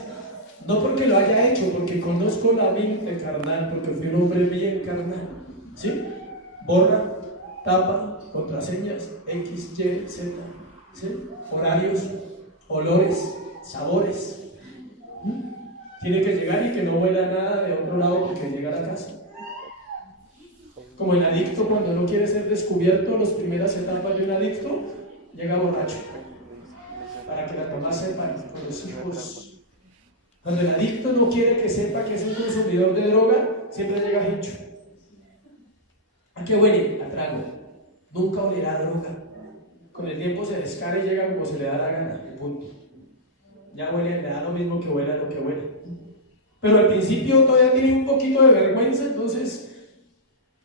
No porque lo haya hecho, porque conozco la mente carnal, porque fui un hombre bien carnal. ¿Sí? Borra, tapa, contraseñas, X, Y, Z, ¿sí? Horarios, olores, sabores. Tiene que llegar y que no huela nada de otro lado porque llega a la casa. Como el adicto cuando no quiere ser descubierto, las primeras etapas de un adicto, llega borracho. Para que la mamá sepa, con los hijos. Cuando el adicto no quiere que sepa que es un consumidor de droga, siempre llega hincho. ¿A qué huele? A trago. Nunca olerá a droga. Con el tiempo se descara y llega como se le da la gana. Punto. Ya huele, le da lo mismo que huela lo que huele. Pero al principio todavía tiene un poquito de vergüenza, entonces.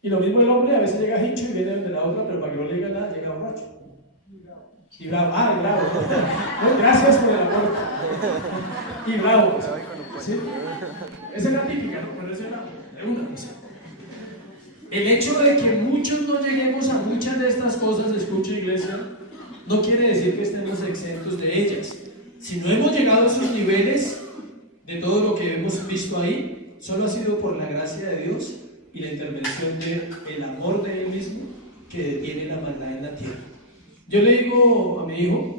Y lo mismo el hombre, a veces llega hincho y viene de la otra, pero para que no le diga nada, llega borracho. Y bravo, bravo. No, gracias por el aporte. Y bravo. ¿Sí? Esa es la típica, ¿no? Pero esa es la de una cosa. El hecho de que muchos no lleguemos a muchas de estas cosas, escucha iglesia, no quiere decir que estemos exentos de ellas. Si no hemos llegado a esos niveles de todo lo que hemos visto ahí, solo ha sido por la gracia de Dios y la intervención del amor de Él mismo que detiene la maldad en la tierra. Yo le digo a mi hijo,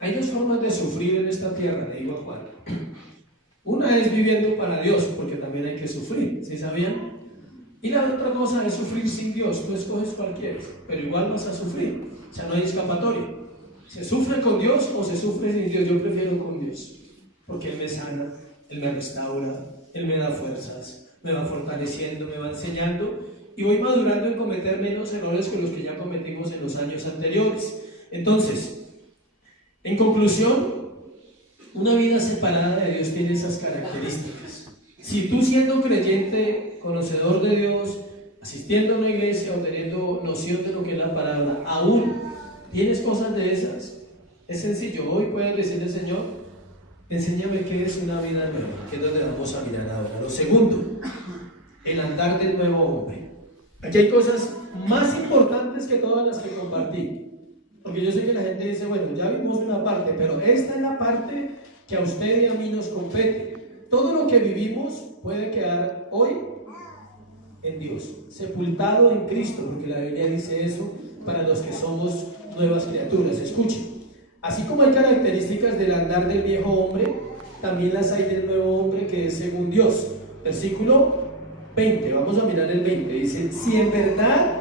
hay dos formas de sufrir en esta tierra, le digo a Juan. Una es viviendo para Dios, porque también hay que sufrir, ¿sí sabían? Y la otra cosa es sufrir sin Dios. Tú escoges cualquiera, pero igual vas a sufrir, o sea, no hay escapatoria. ¿Se sufre con Dios o se sufre sin Dios? Yo prefiero con Dios, porque Él me sana, Él me restaura, Él me da fuerzas, me va fortaleciendo, me va enseñando y voy madurando en cometer menos errores que los que ya cometimos en los años anteriores. Entonces, en conclusión, una vida separada de Dios tiene esas características. Si tú, siendo creyente, conocedor de Dios, asistiendo a una iglesia o teniendo noción de lo que es la palabra, aún tienes cosas de esas, es sencillo. Hoy puedes decirle: Señor, enséñame qué es una vida nueva, que es donde vamos a mirar ahora. Lo segundo, el andar del nuevo hombre. Aquí hay cosas más importantes que todas las que compartí, porque yo sé que la gente dice: bueno, ya vimos una parte, pero esta es la parte que a usted y a mí nos compete. Todo lo que vivimos puede quedar hoy en Dios, sepultado en Cristo, porque la Biblia dice eso para los que somos nuevas criaturas. Escuchen, así como hay características del andar del viejo hombre, también las hay del nuevo hombre que es según Dios. Versículo 20, vamos a mirar el 20, dice: si en verdad,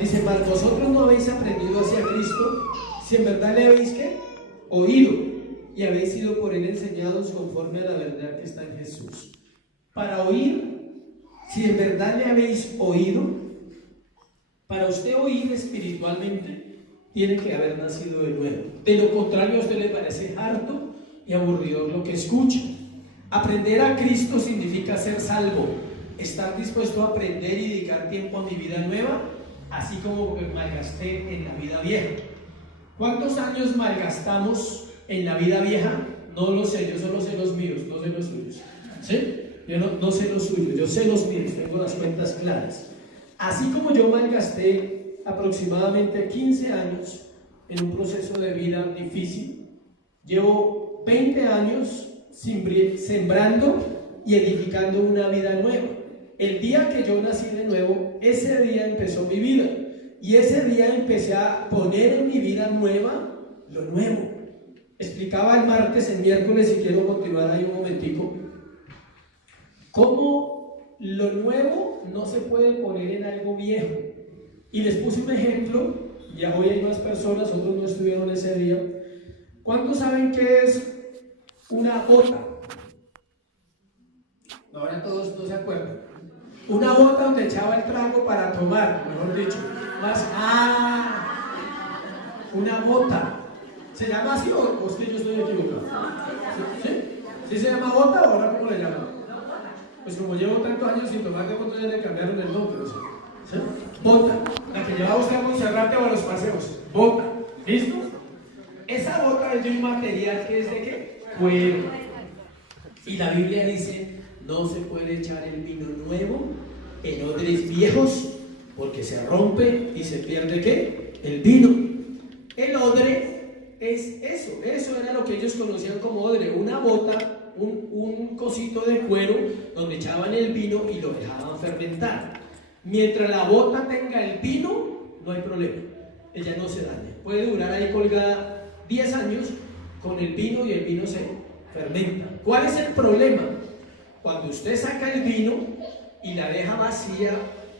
dice, mas vosotros no habéis aprendido hacia Cristo, si en verdad le habéis ¿qué? Oído, y habéis sido por Él enseñados conforme a la verdad que está en Jesús. Para oír, si en verdad le habéis oído, para usted oír espiritualmente, tiene que haber nacido de nuevo. De lo contrario, a usted le parece harto y aburridor lo que escucha. Aprender a Cristo significa ser salvo, estar dispuesto a aprender y dedicar tiempo a mi vida nueva, así como malgasté en la vida vieja. ¿Cuántos años malgastamos en la vida vieja? No lo sé, yo solo sé los míos, no sé los suyos. ¿Sí? Yo no sé los suyos, yo sé los míos, tengo las cuentas claras. Así como yo malgasté aproximadamente 15 años en un proceso de vida difícil, llevo 20 años sembrando y edificando una vida nueva. El día que yo nací de nuevo, ese día empezó mi vida, y ese día empecé a poner en mi vida nueva lo nuevo. Explicaba el martes, el miércoles, y quiero continuar ahí un momentico, cómo lo nuevo no se puede poner en algo viejo. Y les puse un ejemplo, ya hoy hay más personas, otros no estuvieron ese día. ¿Cuántos saben qué es una bota? Ahora todos no se acuerdan. Una bota donde echaba el trago para tomar, mejor dicho. Una bota. ¿Se llama así o es que yo estoy equivocado? ¿Sí? ¿Sí se llama bota o ahora cómo le llaman? Pues como llevo tantos años sin tomar, de pronto ya le cambiaron el nombre. ¿Sí? Bota. La que llevaba usted a Monserrate o a los paseos. Bota. ¿Listo? Esa bota es de un material que es de ¿qué? Cuero. Y la Biblia dice: no se puede echar el vino nuevo en odres viejos, porque se rompe y se pierde ¿qué? El vino. El odre es eso era lo que ellos conocían como odre, una bota, un cosito de cuero donde echaban el vino y lo dejaban fermentar. Mientras la bota tenga el vino, no hay problema, ella no se daña, puede durar ahí colgada 10 años con el vino y el vino se fermenta. ¿Cuál es el problema? Cuando usted saca el vino y la deja vacía,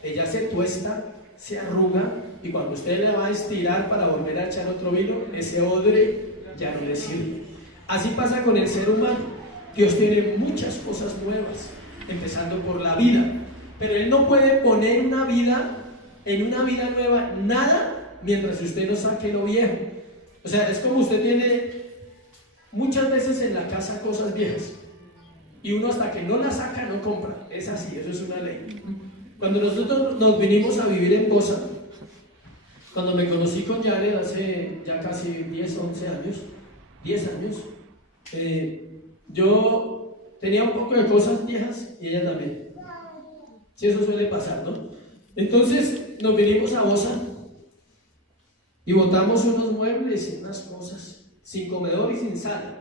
ella se tuesta, se arruga, y cuando usted la va a estirar para volver a echar otro vino, ese odre ya no le sirve. Así pasa con el ser humano. Dios tiene muchas cosas nuevas, empezando por la vida, pero Él no puede poner en una vida nueva nada mientras usted no saque lo viejo. O sea, es como usted tiene muchas veces en la casa cosas viejas y uno hasta que no las saca no compra. Es así, eso es una ley. Cuando nosotros nos vinimos a vivir en Bosa, cuando me conocí con Jared hace ya casi 10 años, yo tenía un poco de cosas viejas y ella también. Sí, eso suele pasar, ¿no? Entonces nos vinimos a Bosa y botamos unos muebles y unas cosas, sin comedor y sin sala,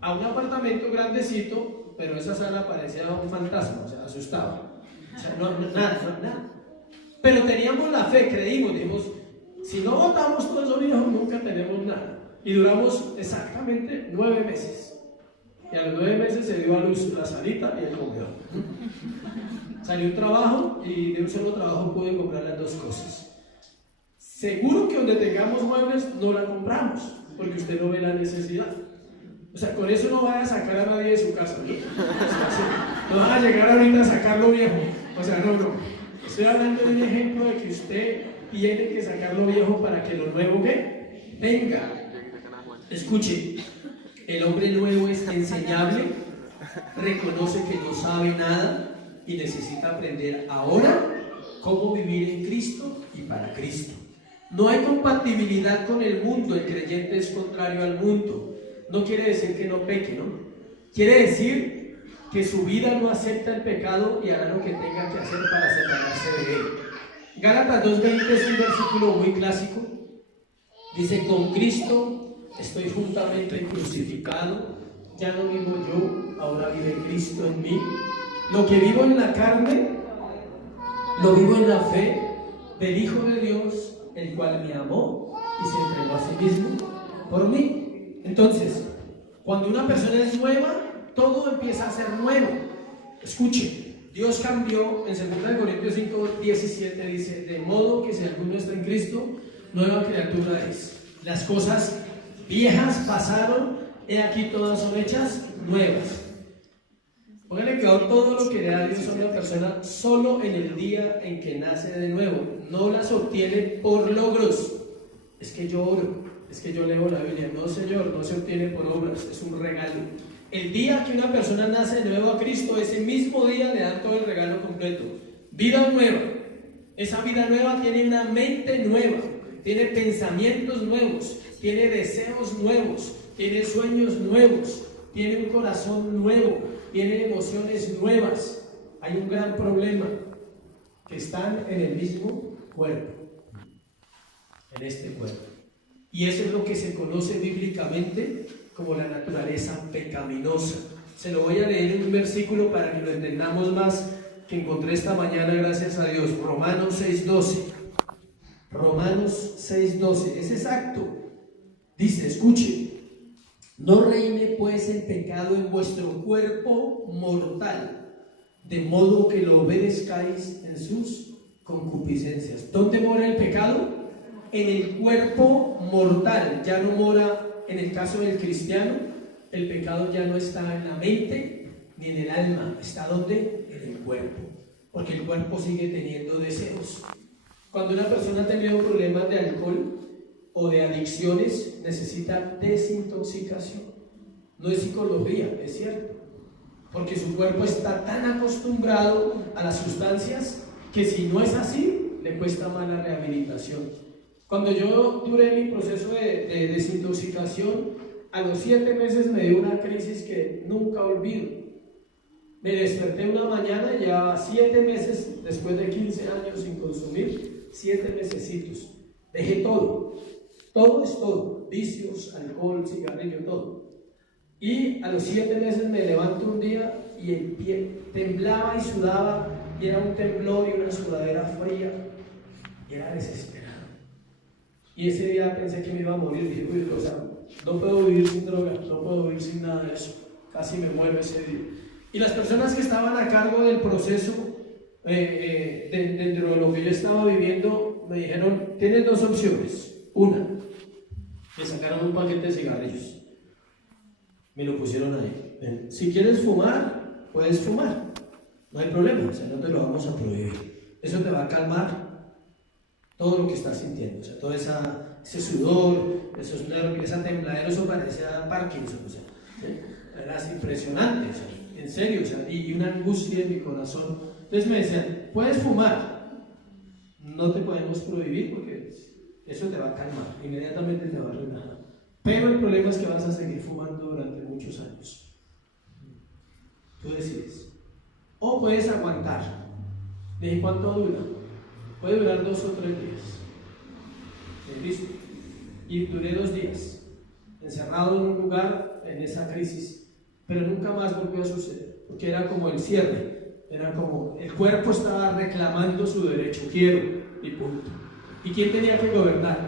a un apartamento grandecito, pero esa sala parecía un fantasma, o sea, asustaba. O sea, nada. Pero teníamos la fe, creímos, dijimos, si no botamos todo eso viejo, nunca tenemos nada. Y duramos exactamente 9 meses. Y a los 9 meses se dio a luz la salita y el comedor. Salió un trabajo y de un solo trabajo pude comprar las 2 cosas. Seguro que donde tengamos muebles no la compramos, porque usted no ve la necesidad. O sea, con eso no vaya a sacar a nadie de su casa, ¿no? O sea, no va a llegar ahorita a sacar lo viejo. O sea, no. Estoy hablando de un ejemplo de que usted tiene que sacar lo viejo para que lo nuevo venga. Escuche, el hombre nuevo es enseñable, reconoce que no sabe nada y necesita aprender ahora cómo vivir en Cristo y para Cristo. No hay compatibilidad con el mundo, el creyente es contrario al mundo. No quiere decir que no peque, ¿no? Quiere decir que su vida no acepta el pecado y hará lo que tenga que hacer para separarse de él. Gálatas 2:20 es un versículo muy clásico. Dice, con Cristo estoy juntamente crucificado, ya no vivo yo, ahora vive Cristo en mí. Lo que vivo en la carne, lo vivo en la fe del Hijo de Dios, el cual me amó y se entregó a sí mismo por mí. Entonces, cuando una persona es nueva, todo empieza a ser nuevo. Escuche, Dios cambió, en 2 Corintios 5:17 dice, de modo que si alguno está en Cristo, nueva criatura es. Las cosas viejas pasaron, he aquí todas son hechas nuevas. Póngale que todo lo que le da Dios a una persona solo en el día en que nace de nuevo, no las obtiene por logros. Es que yo oro, es que yo leo la Biblia. No, Señor, no se obtiene por obras, es un regalo. El día que una persona nace de nuevo a Cristo, ese mismo día le dan todo el regalo completo. Vida nueva. Esa vida nueva tiene una mente nueva, tiene pensamientos nuevos, tiene deseos nuevos, tiene sueños nuevos, tiene un corazón nuevo, tiene emociones nuevas. Hay un gran problema, que están en el mismo cuerpo, en este cuerpo. Y eso es lo que se conoce bíblicamente como la naturaleza pecaminosa. Se lo voy a leer en un versículo para que lo entendamos más, que encontré esta mañana, gracias a Dios. Romanos 6:12. Romanos 6:12. Es exacto. Dice, escuche, no reine pues el pecado en vuestro cuerpo mortal, de modo que lo obedezcáis en sus concupiscencias. ¿Dónde mora el pecado? En el cuerpo mortal. Ya no mora, en el caso del cristiano, el pecado ya no está en la mente ni en el alma. ¿Está dónde? En el cuerpo. Porque el cuerpo sigue teniendo deseos. Cuando una persona ha tenido problemas de alcohol o de adicciones, necesita desintoxicación. No es psicología, es cierto. Porque su cuerpo está tan acostumbrado a las sustancias que si no es así, le cuesta más la rehabilitación. Cuando yo duré mi proceso de desintoxicación, a los 7 meses me dio una crisis que nunca olvido. Me desperté una mañana y llevaba 7 meses, después de 15 años sin consumir, 7 mesecitos. Dejé todo. Todo es todo. Vicios, alcohol, cigarrillo, todo. Y a los 7 meses me levanto un día y el pie temblaba y sudaba, y era un temblor y una sudadera fría, y era desesperado. Y ese día pensé que me iba a morir. Dije, uy, o sea, no puedo vivir sin droga, no puedo vivir sin nada de eso. Casi me muero ese día. Y las personas que estaban a cargo del proceso, dentro de lo que yo estaba viviendo, me dijeron, tienes dos opciones. Una, me sacaron un paquete de cigarrillos, me lo pusieron ahí. Si quieres fumar, puedes fumar, no hay problema, o sea, no te lo vamos a prohibir. Eso te va a calmar todo lo que estás sintiendo, o sea, todo ese sudor, esos nervios, esa tembladera, eso parecía Parkinson, o sea, ¿sí? Era así impresionante, o sea, en serio, o sea, y una angustia en mi corazón. Entonces me decían, puedes fumar, no te podemos prohibir porque eso te va a calmar, inmediatamente te va a relajar. Pero el problema es que vas a seguir fumando durante muchos años. Tú decides. O puedes aguantar. ¿De cuánto dura? Puede durar 2 o 3 días. Listo. Y duré 2 días, encerrado en un lugar, en esa crisis, pero nunca más volvió a suceder, porque era como el cierre, era como el cuerpo estaba reclamando su derecho, quiero, y punto. ¿Y quién tenía que gobernar?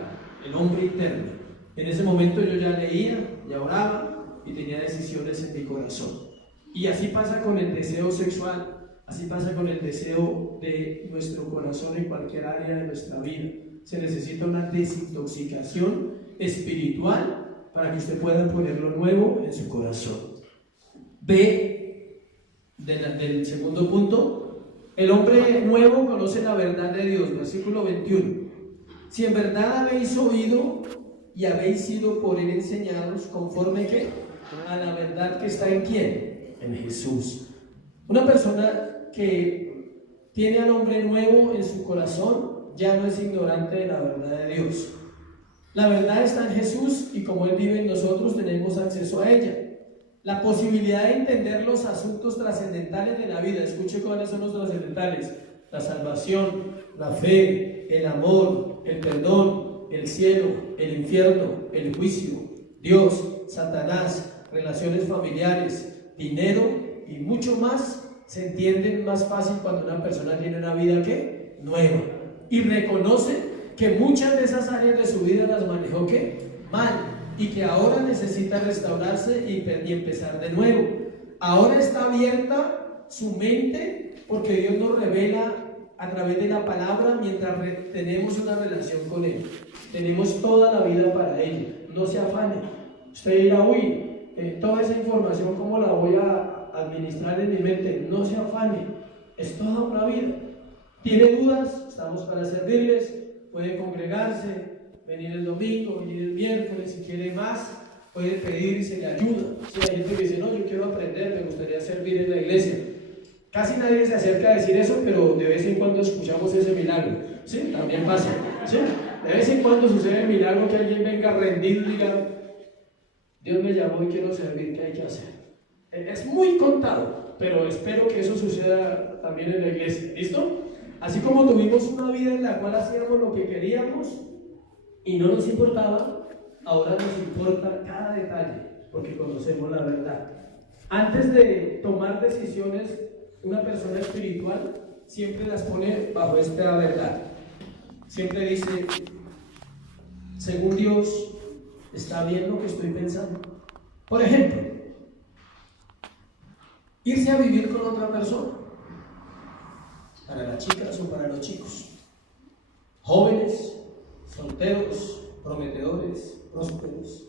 El hombre interno. En ese momento yo ya leía, ya oraba y tenía decisiones en mi corazón. Y así pasa con el deseo sexual, así pasa con el deseo de nuestro corazón en cualquier área de nuestra vida. Se necesita una desintoxicación espiritual para que usted pueda poner lo nuevo en su corazón. B, del segundo punto, el hombre nuevo conoce la verdad de Dios, versículo 21. Si en verdad habéis oído y habéis sido por él enseñados, conforme ¿qué? A la verdad que está en ¿quién? En Jesús. Una persona que tiene al hombre nuevo en su corazón ya no es ignorante de la verdad de Dios. La verdad está en Jesús y como Él vive en nosotros tenemos acceso a ella. La posibilidad de entender los asuntos trascendentales de la vida. Escuche cuáles son los trascendentales: la salvación, la fe, el amor, el perdón, el cielo, el infierno, el juicio, Dios, Satanás, relaciones familiares, dinero y mucho más. Se entienden más fácil cuando una persona tiene una vida ¿qué? Nueva y reconoce que muchas de esas áreas de su vida las manejó ¿qué? Mal, y que ahora necesita restaurarse y empezar de nuevo. Ahora está abierta su mente porque Dios nos revela a través de la palabra mientras tenemos una relación con Él. Tenemos toda la vida para ella. No se afane. Usted dirá, uy, toda esa información, ¿cómo la voy a administrar en mi mente? No se afane. Es toda una vida. ¿Tiene dudas? Estamos para servirles. Puede congregarse, venir el domingo, venir el miércoles. Si quiere más, puede pedir y se le ayuda. Si hay gente que dice, no, yo quiero aprender, me gustaría servir en la iglesia. Casi nadie se acerca a decir eso, pero de vez en cuando escuchamos ese milagro. ¿Sí? También pasa. ¿Sí? De vez en cuando sucede el milagro que alguien venga rendido y diga, Dios me llamó y quiero servir, ¿qué hay que hacer? Es muy contado, pero espero que eso suceda también en la iglesia. ¿Listo? Así como tuvimos una vida en la cual hacíamos lo que queríamos y no nos importaba, ahora nos importa cada detalle, porque conocemos la verdad. Antes de tomar decisiones, una persona espiritual siempre las pone bajo esta verdad. Siempre dice, según Dios, ¿está bien lo que estoy pensando? Por ejemplo, irse a vivir con otra persona, para las chicas o para los chicos, jóvenes, solteros, prometedores, prósperos,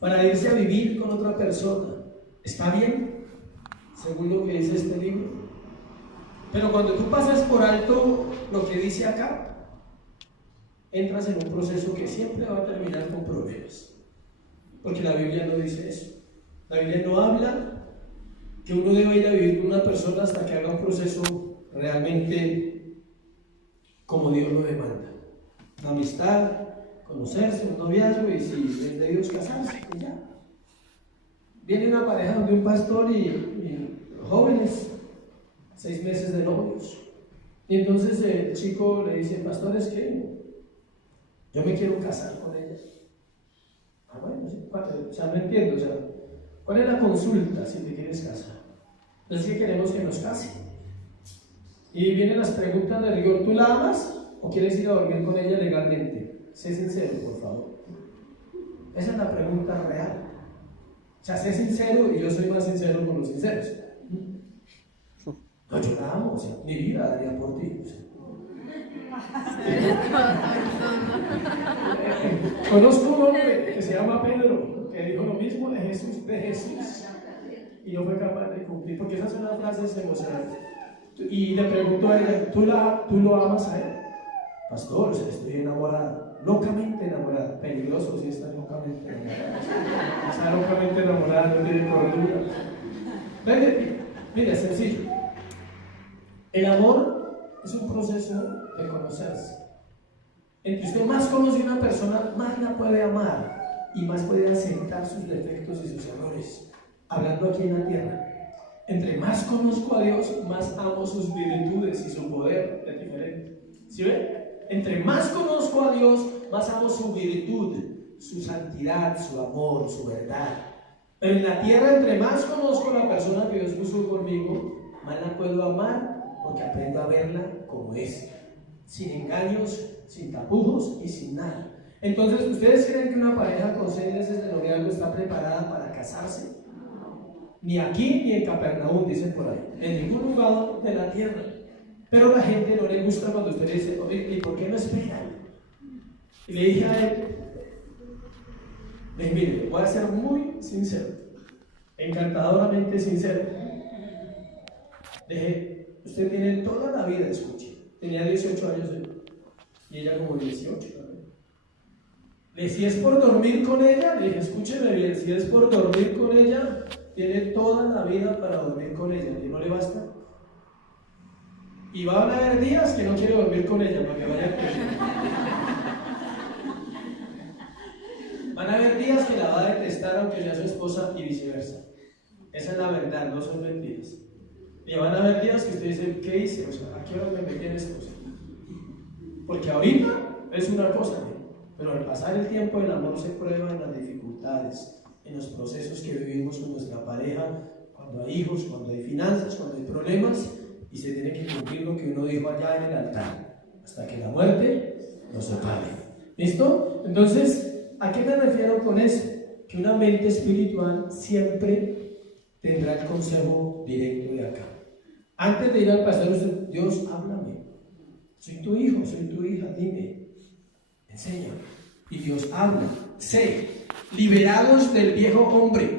para irse a vivir con otra persona. ¿Está bien? Según lo que dice este libro. Pero cuando tú pasas por alto lo que dice acá, entras en un proceso que siempre va a terminar con problemas. Porque la Biblia no dice eso. La Biblia no habla que uno debe ir a vivir con una persona hasta que haga un proceso realmente como Dios lo demanda. Una amistad, conocerse, un noviazgo y si es de Dios casarse, y ya. Viene una pareja donde un pastor y jóvenes, 6 meses de novios. Y entonces el chico le dice, pastor, es que yo me quiero casar con ella. Ah, bueno, sí, o sea, no entiendo, o sea, ¿cuál es la consulta si te quieres casar? Es que queremos que nos case. Y vienen las preguntas de rigor, ¿tú la amas o quieres ir a dormir con ella legalmente? Sé sincero, por favor. Esa es la pregunta real. sea, sé sincero y yo soy más sincero con los sinceros. No, yo la amo, o sea, mi vida daría por ti. O sea. Conozco un hombre que se llama Pedro, que dijo lo mismo de Jesús, y no fue capaz de cumplir, porque esas son las frases emocionantes. Y le pregunto a ella, ¿tú lo amas a él? Pastor, o sea, estoy enamorada, locamente enamorada. Peligroso si está locamente enamorada. Está locamente enamorada, no tiene cordura. Mire, es sencillo. El amor es un proceso de conocerse. Entre usted más conoce a una persona, más la puede amar y más puede aceptar sus defectos y sus errores. Hablando aquí en la tierra. Entre más conozco a Dios, más amo sus virtudes y su poder. Es diferente. ¿Sí ve? Entre más conozco a Dios, más amo su virtud, su santidad, su amor, su verdad. Pero en la tierra, entre más conozco a la persona que Dios puso conmigo, más la puedo amar porque aprendo a verla como es. Sin engaños, sin tapujos y sin nada. Entonces, ¿ustedes creen que una pareja con 6 meses de noviazgo está preparada para casarse? Ni aquí ni en Capernaum, dicen por ahí, en ningún lugar de la tierra. Pero a la gente no le gusta cuando usted le dice, oye, ¿y por qué no esperan? Y le dije a él, mire, voy a ser muy sincero, encantadoramente sincero. Le dije, usted tiene toda la vida, escuche, tenía 18 años y ella como 18 también. Le dije, si es por dormir con ella, le dije, escúcheme bien, si es por dormir con ella, tiene toda la vida para dormir con ella, ¿y no le basta? Y van a haber días que no quiere dormir con ella, para que vaya Van a haber días que la va a detestar aunque sea su esposa y viceversa. Esa es la verdad, no son mentiras. Y van a haber días que usted dice, ¿qué hice? O sea, ¿a qué hora me metí en esto? Porque ahorita es una cosa, pero al pasar el tiempo el amor se prueba en las dificultades, en los procesos que vivimos con nuestra pareja, cuando hay hijos, cuando hay finanzas, cuando hay problemas, y se tiene que cumplir lo que uno dijo allá en el altar, hasta que la muerte nos separe. ¿Listo? Entonces, ¿a qué me refiero con eso? Que una mente espiritual siempre tendrá el consejo directo de acá. Antes de ir al pastor, usted, Dios, háblame. Soy tu hijo, soy tu hija, dime, enséñame. Y Dios habla. C. Liberados del viejo hombre.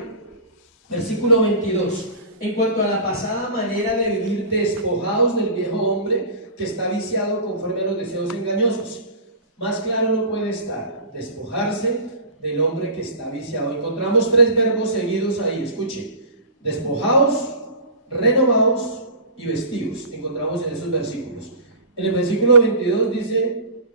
Versículo 22. En cuanto a la pasada manera de vivir, despojados del viejo hombre que está viciado conforme a los deseos engañosos. Más claro no puede estar. Despojarse del hombre que está viciado. Encontramos 3 verbos seguidos ahí. Escuche. Despojaos, renovaos y vestidos. Encontramos en esos versículos. En el versículo 22 dice,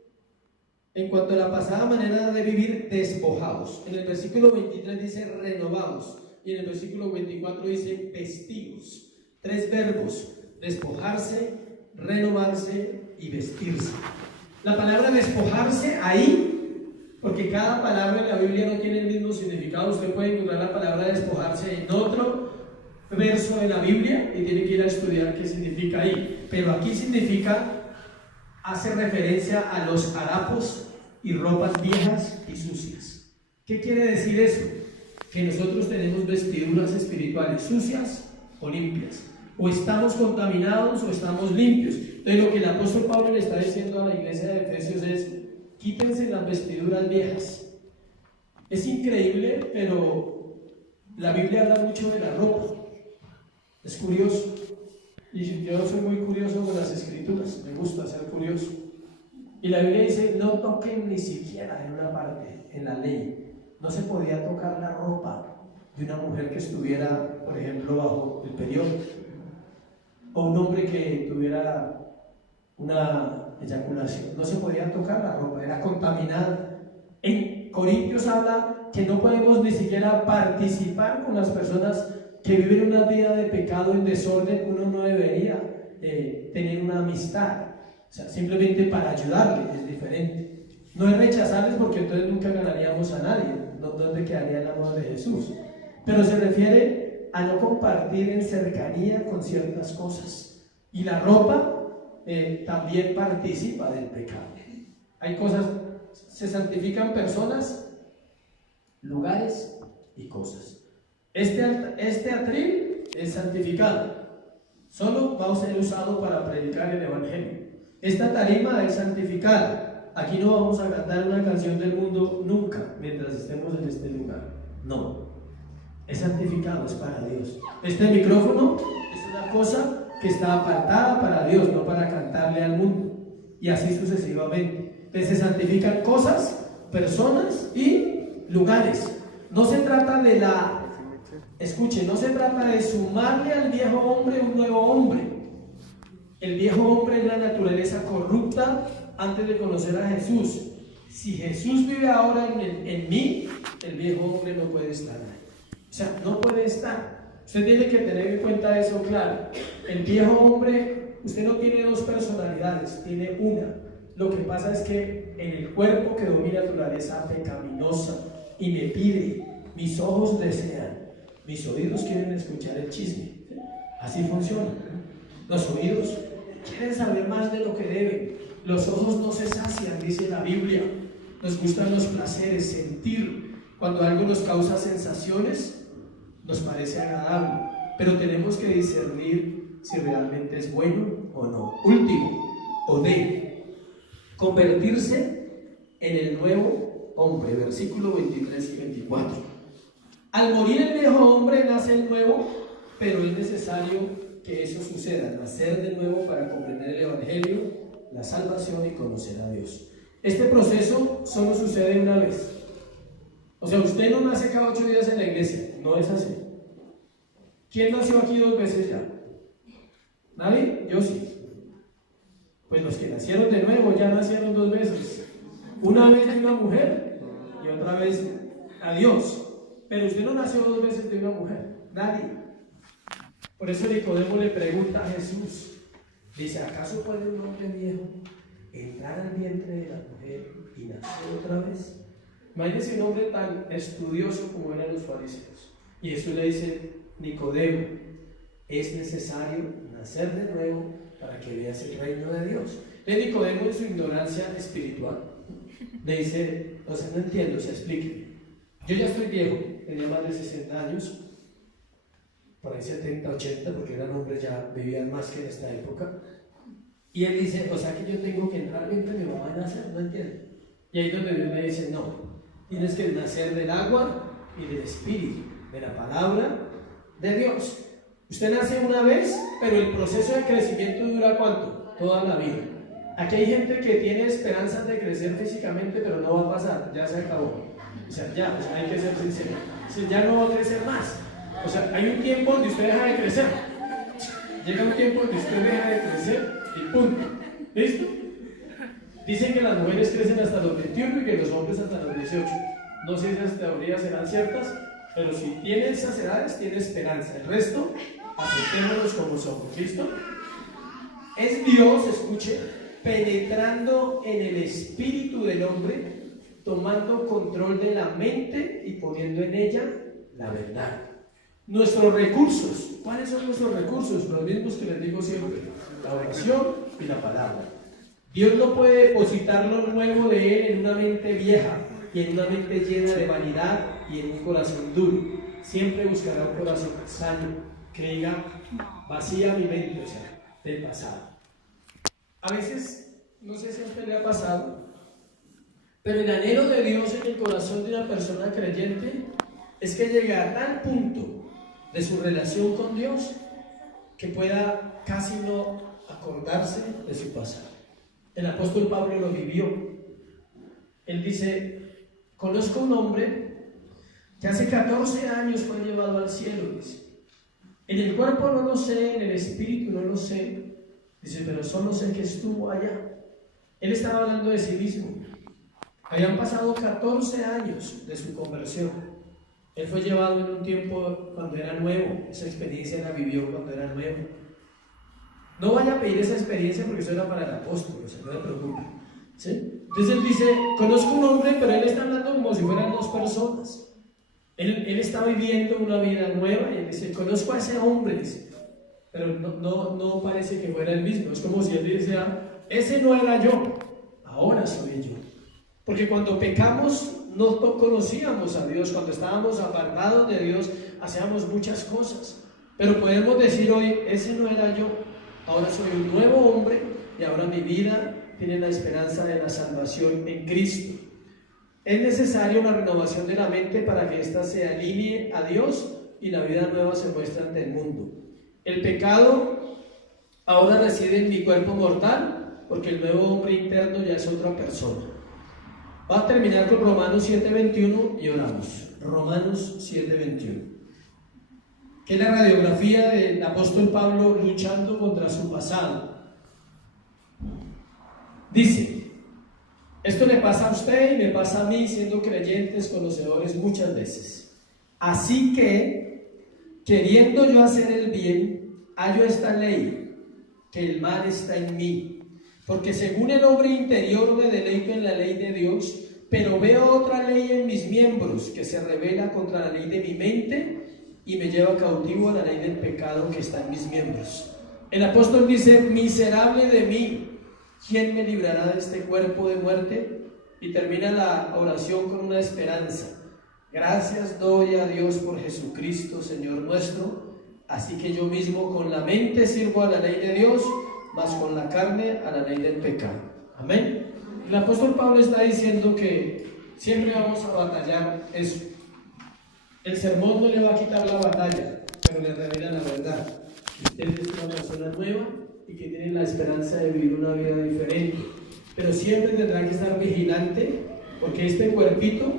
en cuanto a la pasada manera de vivir, despojados. En el versículo 23 dice, renovados. Y en el versículo 24 dice, vestidos. 3 verbos, despojarse, renovarse y vestirse. La palabra despojarse ahí, porque cada palabra en la Biblia no tiene el mismo significado. Usted puede encontrar la palabra despojarse en otro verso de la Biblia y tiene que ir a estudiar qué significa ahí. Pero aquí significa, hace referencia a los harapos y ropas viejas y sucias. ¿Qué quiere decir eso? Que nosotros tenemos vestiduras espirituales sucias o limpias, o estamos contaminados o estamos limpios. Entonces lo que el apóstol Pablo le está diciendo a la iglesia de Efesios es, quítense las vestiduras viejas. Es increíble, pero la Biblia habla mucho de la ropa. Es curioso, y yo soy muy curioso con las escrituras, me gusta ser curioso. Y la Biblia dice, no toquen ni siquiera en una parte, en la ley. No se podía tocar la ropa de una mujer que estuviera, por ejemplo, bajo el periodo, o un hombre que tuviera una eyaculación. No se podía tocar la ropa, era contaminada. En Corintios habla que no podemos ni siquiera participar con las personas que viven una vida de pecado en desorden. Uno no debería tener una amistad, o sea, simplemente para ayudarle, es diferente. No es rechazarles porque entonces nunca ganaríamos a nadie. ¿Dónde quedaría el amor de Jesús? Pero se refiere a no compartir en cercanía con ciertas cosas. Y la ropa también participa del pecado. Hay cosas, se santifican personas, lugares y cosas. Este atril es santificado. Solo va a ser usado para predicar el Evangelio. Esta tarima es santificada. Aquí no vamos a cantar una canción del mundo nunca mientras estemos en este lugar. No. Es santificado, es para Dios. Este micrófono es una cosa que está apartada para Dios, no para cantarle al mundo. Y así sucesivamente. Entonces se santifican cosas, personas y lugares. No se trata de escuche, no se trata de sumarle al viejo hombre un nuevo hombre. El viejo hombre es la naturaleza corrupta antes de conocer a Jesús. Si Jesús vive ahora en mí, el viejo hombre no puede estar ahí. O sea, no puede estar. Usted tiene que tener en cuenta eso claro. El viejo hombre, usted no tiene dos personalidades, tiene una. Lo que pasa es que en el cuerpo quedó mi naturaleza pecaminosa y me pide, mis ojos desean, mis oídos quieren escuchar el chisme. Así funciona. Los oídos quieren saber más de lo que deben. Los ojos no se sacian, dice la Biblia. Nos gustan los placeres, sentir. Cuando algo nos causa sensaciones, nos parece agradable, pero tenemos que discernir si realmente es bueno o no. Último, o de convertirse en el nuevo hombre, versículo 23 y 24. Al morir el viejo hombre nace el nuevo, pero es necesario que eso suceda, nacer de nuevo para comprender el Evangelio, la salvación y conocer a Dios. Este proceso solo sucede una vez. O sea, usted no nace cada 8 días en la iglesia, no es así. ¿Quién nació aquí 2 veces ya? ¿Nadie? Yo sí. Pues los que nacieron de nuevo ya nacieron 2 veces. Una vez de una mujer y otra vez a Dios. Pero usted no nació 2 veces de una mujer, nadie. Por eso Nicodemo le pregunta a Jesús, dice, ¿acaso puede un hombre viejo entrar al vientre de la mujer y nacer otra vez? Imagínense un hombre tan estudioso como eran los fariseos. Y Jesús le dice, Nicodemo, es necesario nacer de nuevo para que veas el reino de Dios. De Nicodemo, en su ignorancia espiritual, le dice, o sea, no entiendo, se explique. Yo ya estoy viejo, tenía más de 60 años, por ahí 70, 80, porque eran hombres ya vivían más que en esta época. Y él dice, o sea que yo tengo que entrar mientras mi mamá nacer, no entiendo. Y ahí es donde Dios le dice, no, tienes que nacer del agua y del espíritu, de la palabra de Dios. Usted nace una vez, pero el proceso de crecimiento dura ¿cuánto? Toda la vida. Aquí hay gente que tiene esperanzas de crecer físicamente, pero no va a pasar, ya se acabó. O sea, ya, pues hay que ser sincero. Ya no va a crecer más. O sea, hay un tiempo donde usted deja de crecer. Llega un tiempo donde usted deja de crecer y punto. ¿Listo? Dicen que las mujeres crecen hasta los 21 y que los hombres hasta los 18. No sé si esas teorías serán ciertas, pero si tiene esas edades, tiene esperanza. El resto, aceptémonos como somos. ¿Listo? Es Dios, escuche, penetrando en el espíritu del hombre, tomando control de la mente y poniendo en ella la verdad. Nuestros recursos, ¿cuáles son nuestros recursos? Los mismos que les digo siempre, la oración y la palabra. Dios no puede depositar lo nuevo de Él en una mente vieja y en una mente llena de vanidad y en un corazón duro. Siempre buscará un corazón sano, que diga, vacía mi mente, o sea, del pasado. A veces, no sé si a usted le ha pasado, pero el anhelo de Dios en el corazón de una persona creyente es que llegue a tal punto de su relación con Dios que pueda casi no acordarse de su pasado. El apóstol Pablo lo vivió. Él dice, conozco un hombre que hace 14 años fue llevado al cielo, dice. En el cuerpo no lo sé, en el espíritu no lo sé, dice, pero solo sé que estuvo allá. Él estaba hablando de sí mismo. Habían pasado 14 años de su conversión. Él fue llevado en un tiempo cuando era nuevo. Esa experiencia la vivió cuando era nuevo. No vaya a pedir esa experiencia porque eso era para el apóstol, o sea, no se preocupe. ¿Sí? Entonces él dice, conozco un hombre, pero él está hablando como si fueran 2 personas. Él está viviendo una vida nueva y él dice, conozco a ese hombre, dice, pero no parece que fuera el mismo. Es como si él dijera, ese no era yo, ahora soy yo. Porque cuando pecamos, no conocíamos a Dios, cuando estábamos apartados de Dios, hacíamos muchas cosas. Pero podemos decir hoy, ese no era yo. Ahora soy un nuevo hombre y ahora mi vida tiene la esperanza de la salvación en Cristo. Es necesaria una renovación de la mente para que ésta se alinee a Dios y la vida nueva se muestre ante el mundo. El pecado ahora reside en mi cuerpo mortal porque el nuevo hombre interno ya es otra persona. Va a terminar con Romanos 7:21 y oramos. Romanos 7:21. Que es la radiografía del apóstol Pablo luchando contra su pasado. Dice: esto le pasa a usted y me pasa a mí siendo creyentes, conocedores muchas veces. Así que, queriendo yo hacer el bien, hallo esta ley, que el mal está en mí. Porque según el hombre interior me deleito en la ley de Dios, pero veo otra ley en mis miembros que se rebela contra la ley de mi mente y me lleva cautivo a la ley del pecado que está en mis miembros. El apóstol dice: miserable de mí, ¿quién me librará de este cuerpo de muerte? Y termina la oración con una esperanza: gracias doy a Dios por Jesucristo, Señor nuestro. Así que yo mismo con la mente sirvo a la ley de Dios, mas con la carne a la ley del pecado. Amén. El apóstol Pablo está diciendo que siempre vamos a batallar eso. El sermón no le va a quitar la batalla, pero le revela la verdad, que usted es una persona nueva y que tiene la esperanza de vivir una vida diferente. Pero siempre tendrá que estar vigilante, porque este cuerpito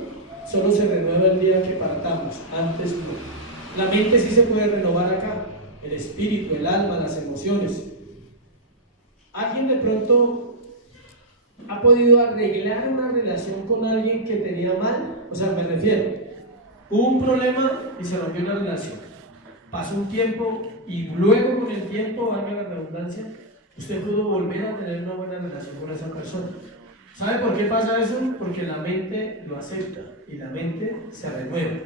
solo se renueva el día que partamos, antes no. La mente sí se puede renovar acá, el espíritu, el alma, las emociones. ¿Alguien de pronto ha podido arreglar una relación con alguien que tenía mal? O sea, me refiero, hubo un problema y se rompió una relación. Pasó un tiempo y luego con el tiempo, valga la redundancia, usted pudo volver a tener una buena relación con esa persona. ¿Sabe por qué pasa eso? Porque la mente lo acepta y la mente se renueva.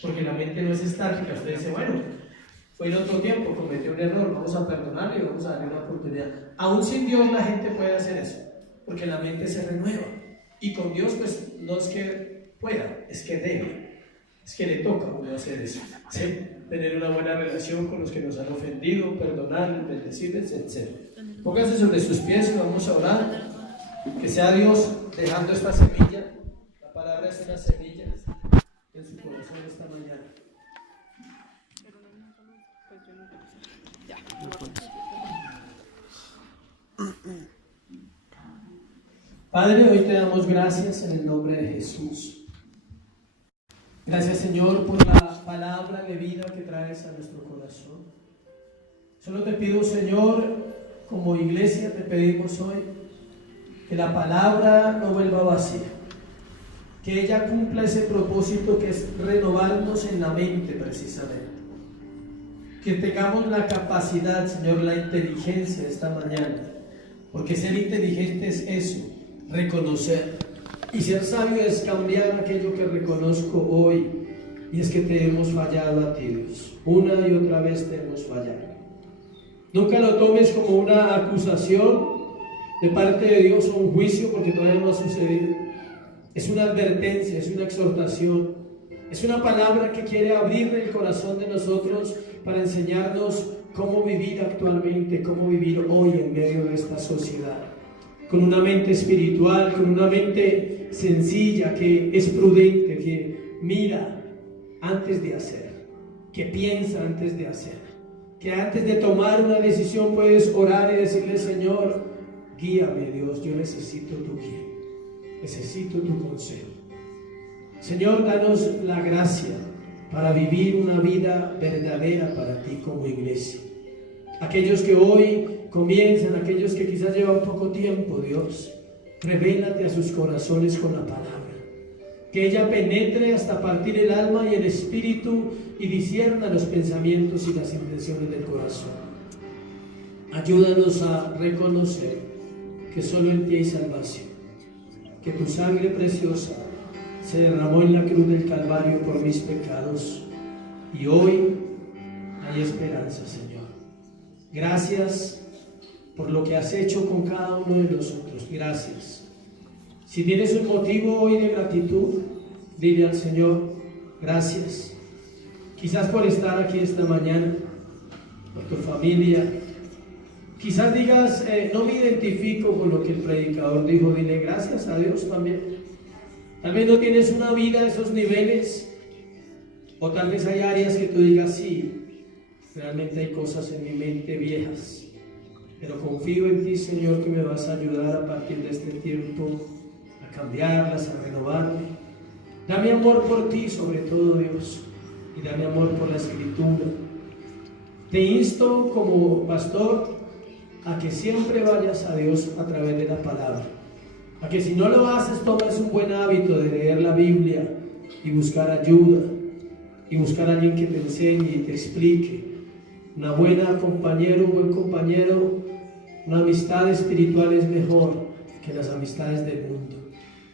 Porque la mente no es estática. Usted dice, bueno, fue en otro tiempo, cometió un error, vamos a perdonarle y vamos a darle una oportunidad. Aún sin Dios la gente puede hacer eso, porque la mente se renueva. Y con Dios pues no es que pueda, es que debe, es que le toca a uno hacer eso, ¿sí? Tener una buena relación con los que nos han ofendido, perdonarles, bendecirles, etc. Pónganse sobre sus pies y vamos a orar. Que sea Dios dejando esta semilla. La palabra es una semilla en su corazón esta mañana. Padre, hoy te damos gracias en el nombre de Jesús. Gracias, Señor, por la palabra de vida que traes a nuestro corazón. Solo te pido, Señor, como iglesia te pedimos hoy, que la palabra no vuelva vacía, que ella cumpla ese propósito que es renovarnos en la mente precisamente, que tengamos la capacidad, Señor, la inteligencia esta mañana, porque ser inteligente es eso, reconocer, y ser sabio es cambiar aquello que reconozco hoy, y es que te hemos fallado a ti, Dios, una y otra vez te hemos fallado. Nunca lo tomes como una acusación de parte de Dios o un juicio, porque todavía no ha sucedido. Es una advertencia, es una exhortación, es una palabra que quiere abrir el corazón de nosotros para enseñarnos cómo vivir actualmente, cómo vivir hoy en medio de esta sociedad, con una mente espiritual, con una mente sencilla, que es prudente, que mira antes de hacer, que piensa antes de hacer, que antes de tomar una decisión puedes orar y decirle: Señor, guíame, Dios, yo necesito tu guía, necesito tu consejo. Señor, danos la gracia para vivir una vida verdadera para ti como iglesia. Aquellos que hoy comienzan, aquellos que quizás llevan poco tiempo, Dios, revélate a sus corazones con la palabra, que ella penetre hasta partir el alma y el espíritu y discierna los pensamientos y las intenciones del corazón. Ayúdanos a reconocer que solo en ti hay salvación, que tu sangre preciosa se derramó en la cruz del Calvario por mis pecados, y hoy hay esperanza, Señor. Gracias por lo que has hecho con cada uno de nosotros. Gracias. Si tienes un motivo hoy de gratitud, dile al Señor, gracias. Quizás por estar aquí esta mañana, por tu familia. Quizás digas, no me identifico con lo que el predicador dijo, dile gracias a Dios también. Tal vez no tienes una vida a esos niveles, o tal vez hay áreas que tú digas, sí, realmente hay cosas en mi mente viejas, pero confío en ti, Señor, que me vas a ayudar a partir de este tiempo a cambiarlas, a renovarme. Dame amor por ti, sobre todo, Dios, y dame amor por la Escritura. Te insto como pastor a que siempre vayas a Dios a través de la palabra, a que si no lo haces, tomes un buen hábito de leer la Biblia y buscar ayuda, y buscar a alguien que te enseñe y te explique. Una buena compañera, un buen compañero, una amistad espiritual es mejor que las amistades del mundo.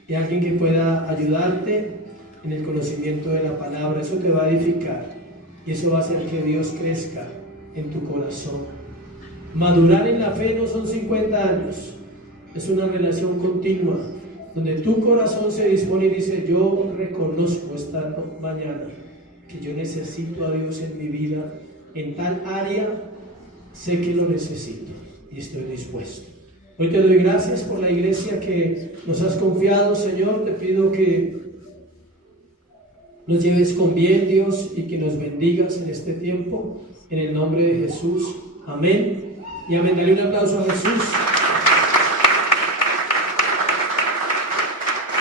Y alguien que pueda ayudarte en el conocimiento de la palabra, eso te va a edificar y eso va a hacer que Dios crezca en tu corazón. Madurar en la fe no son 50 años, es una relación continua, donde tu corazón se dispone y dice, yo reconozco esta mañana que yo necesito a Dios en mi vida, en tal área, sé que lo necesito y estoy dispuesto. Hoy te doy gracias por la iglesia que nos has confiado, Señor. Te pido que nos lleves con bien, Dios, y que nos bendigas en este tiempo, en el nombre de Jesús. Amén y amén. Dale un aplauso a Jesús.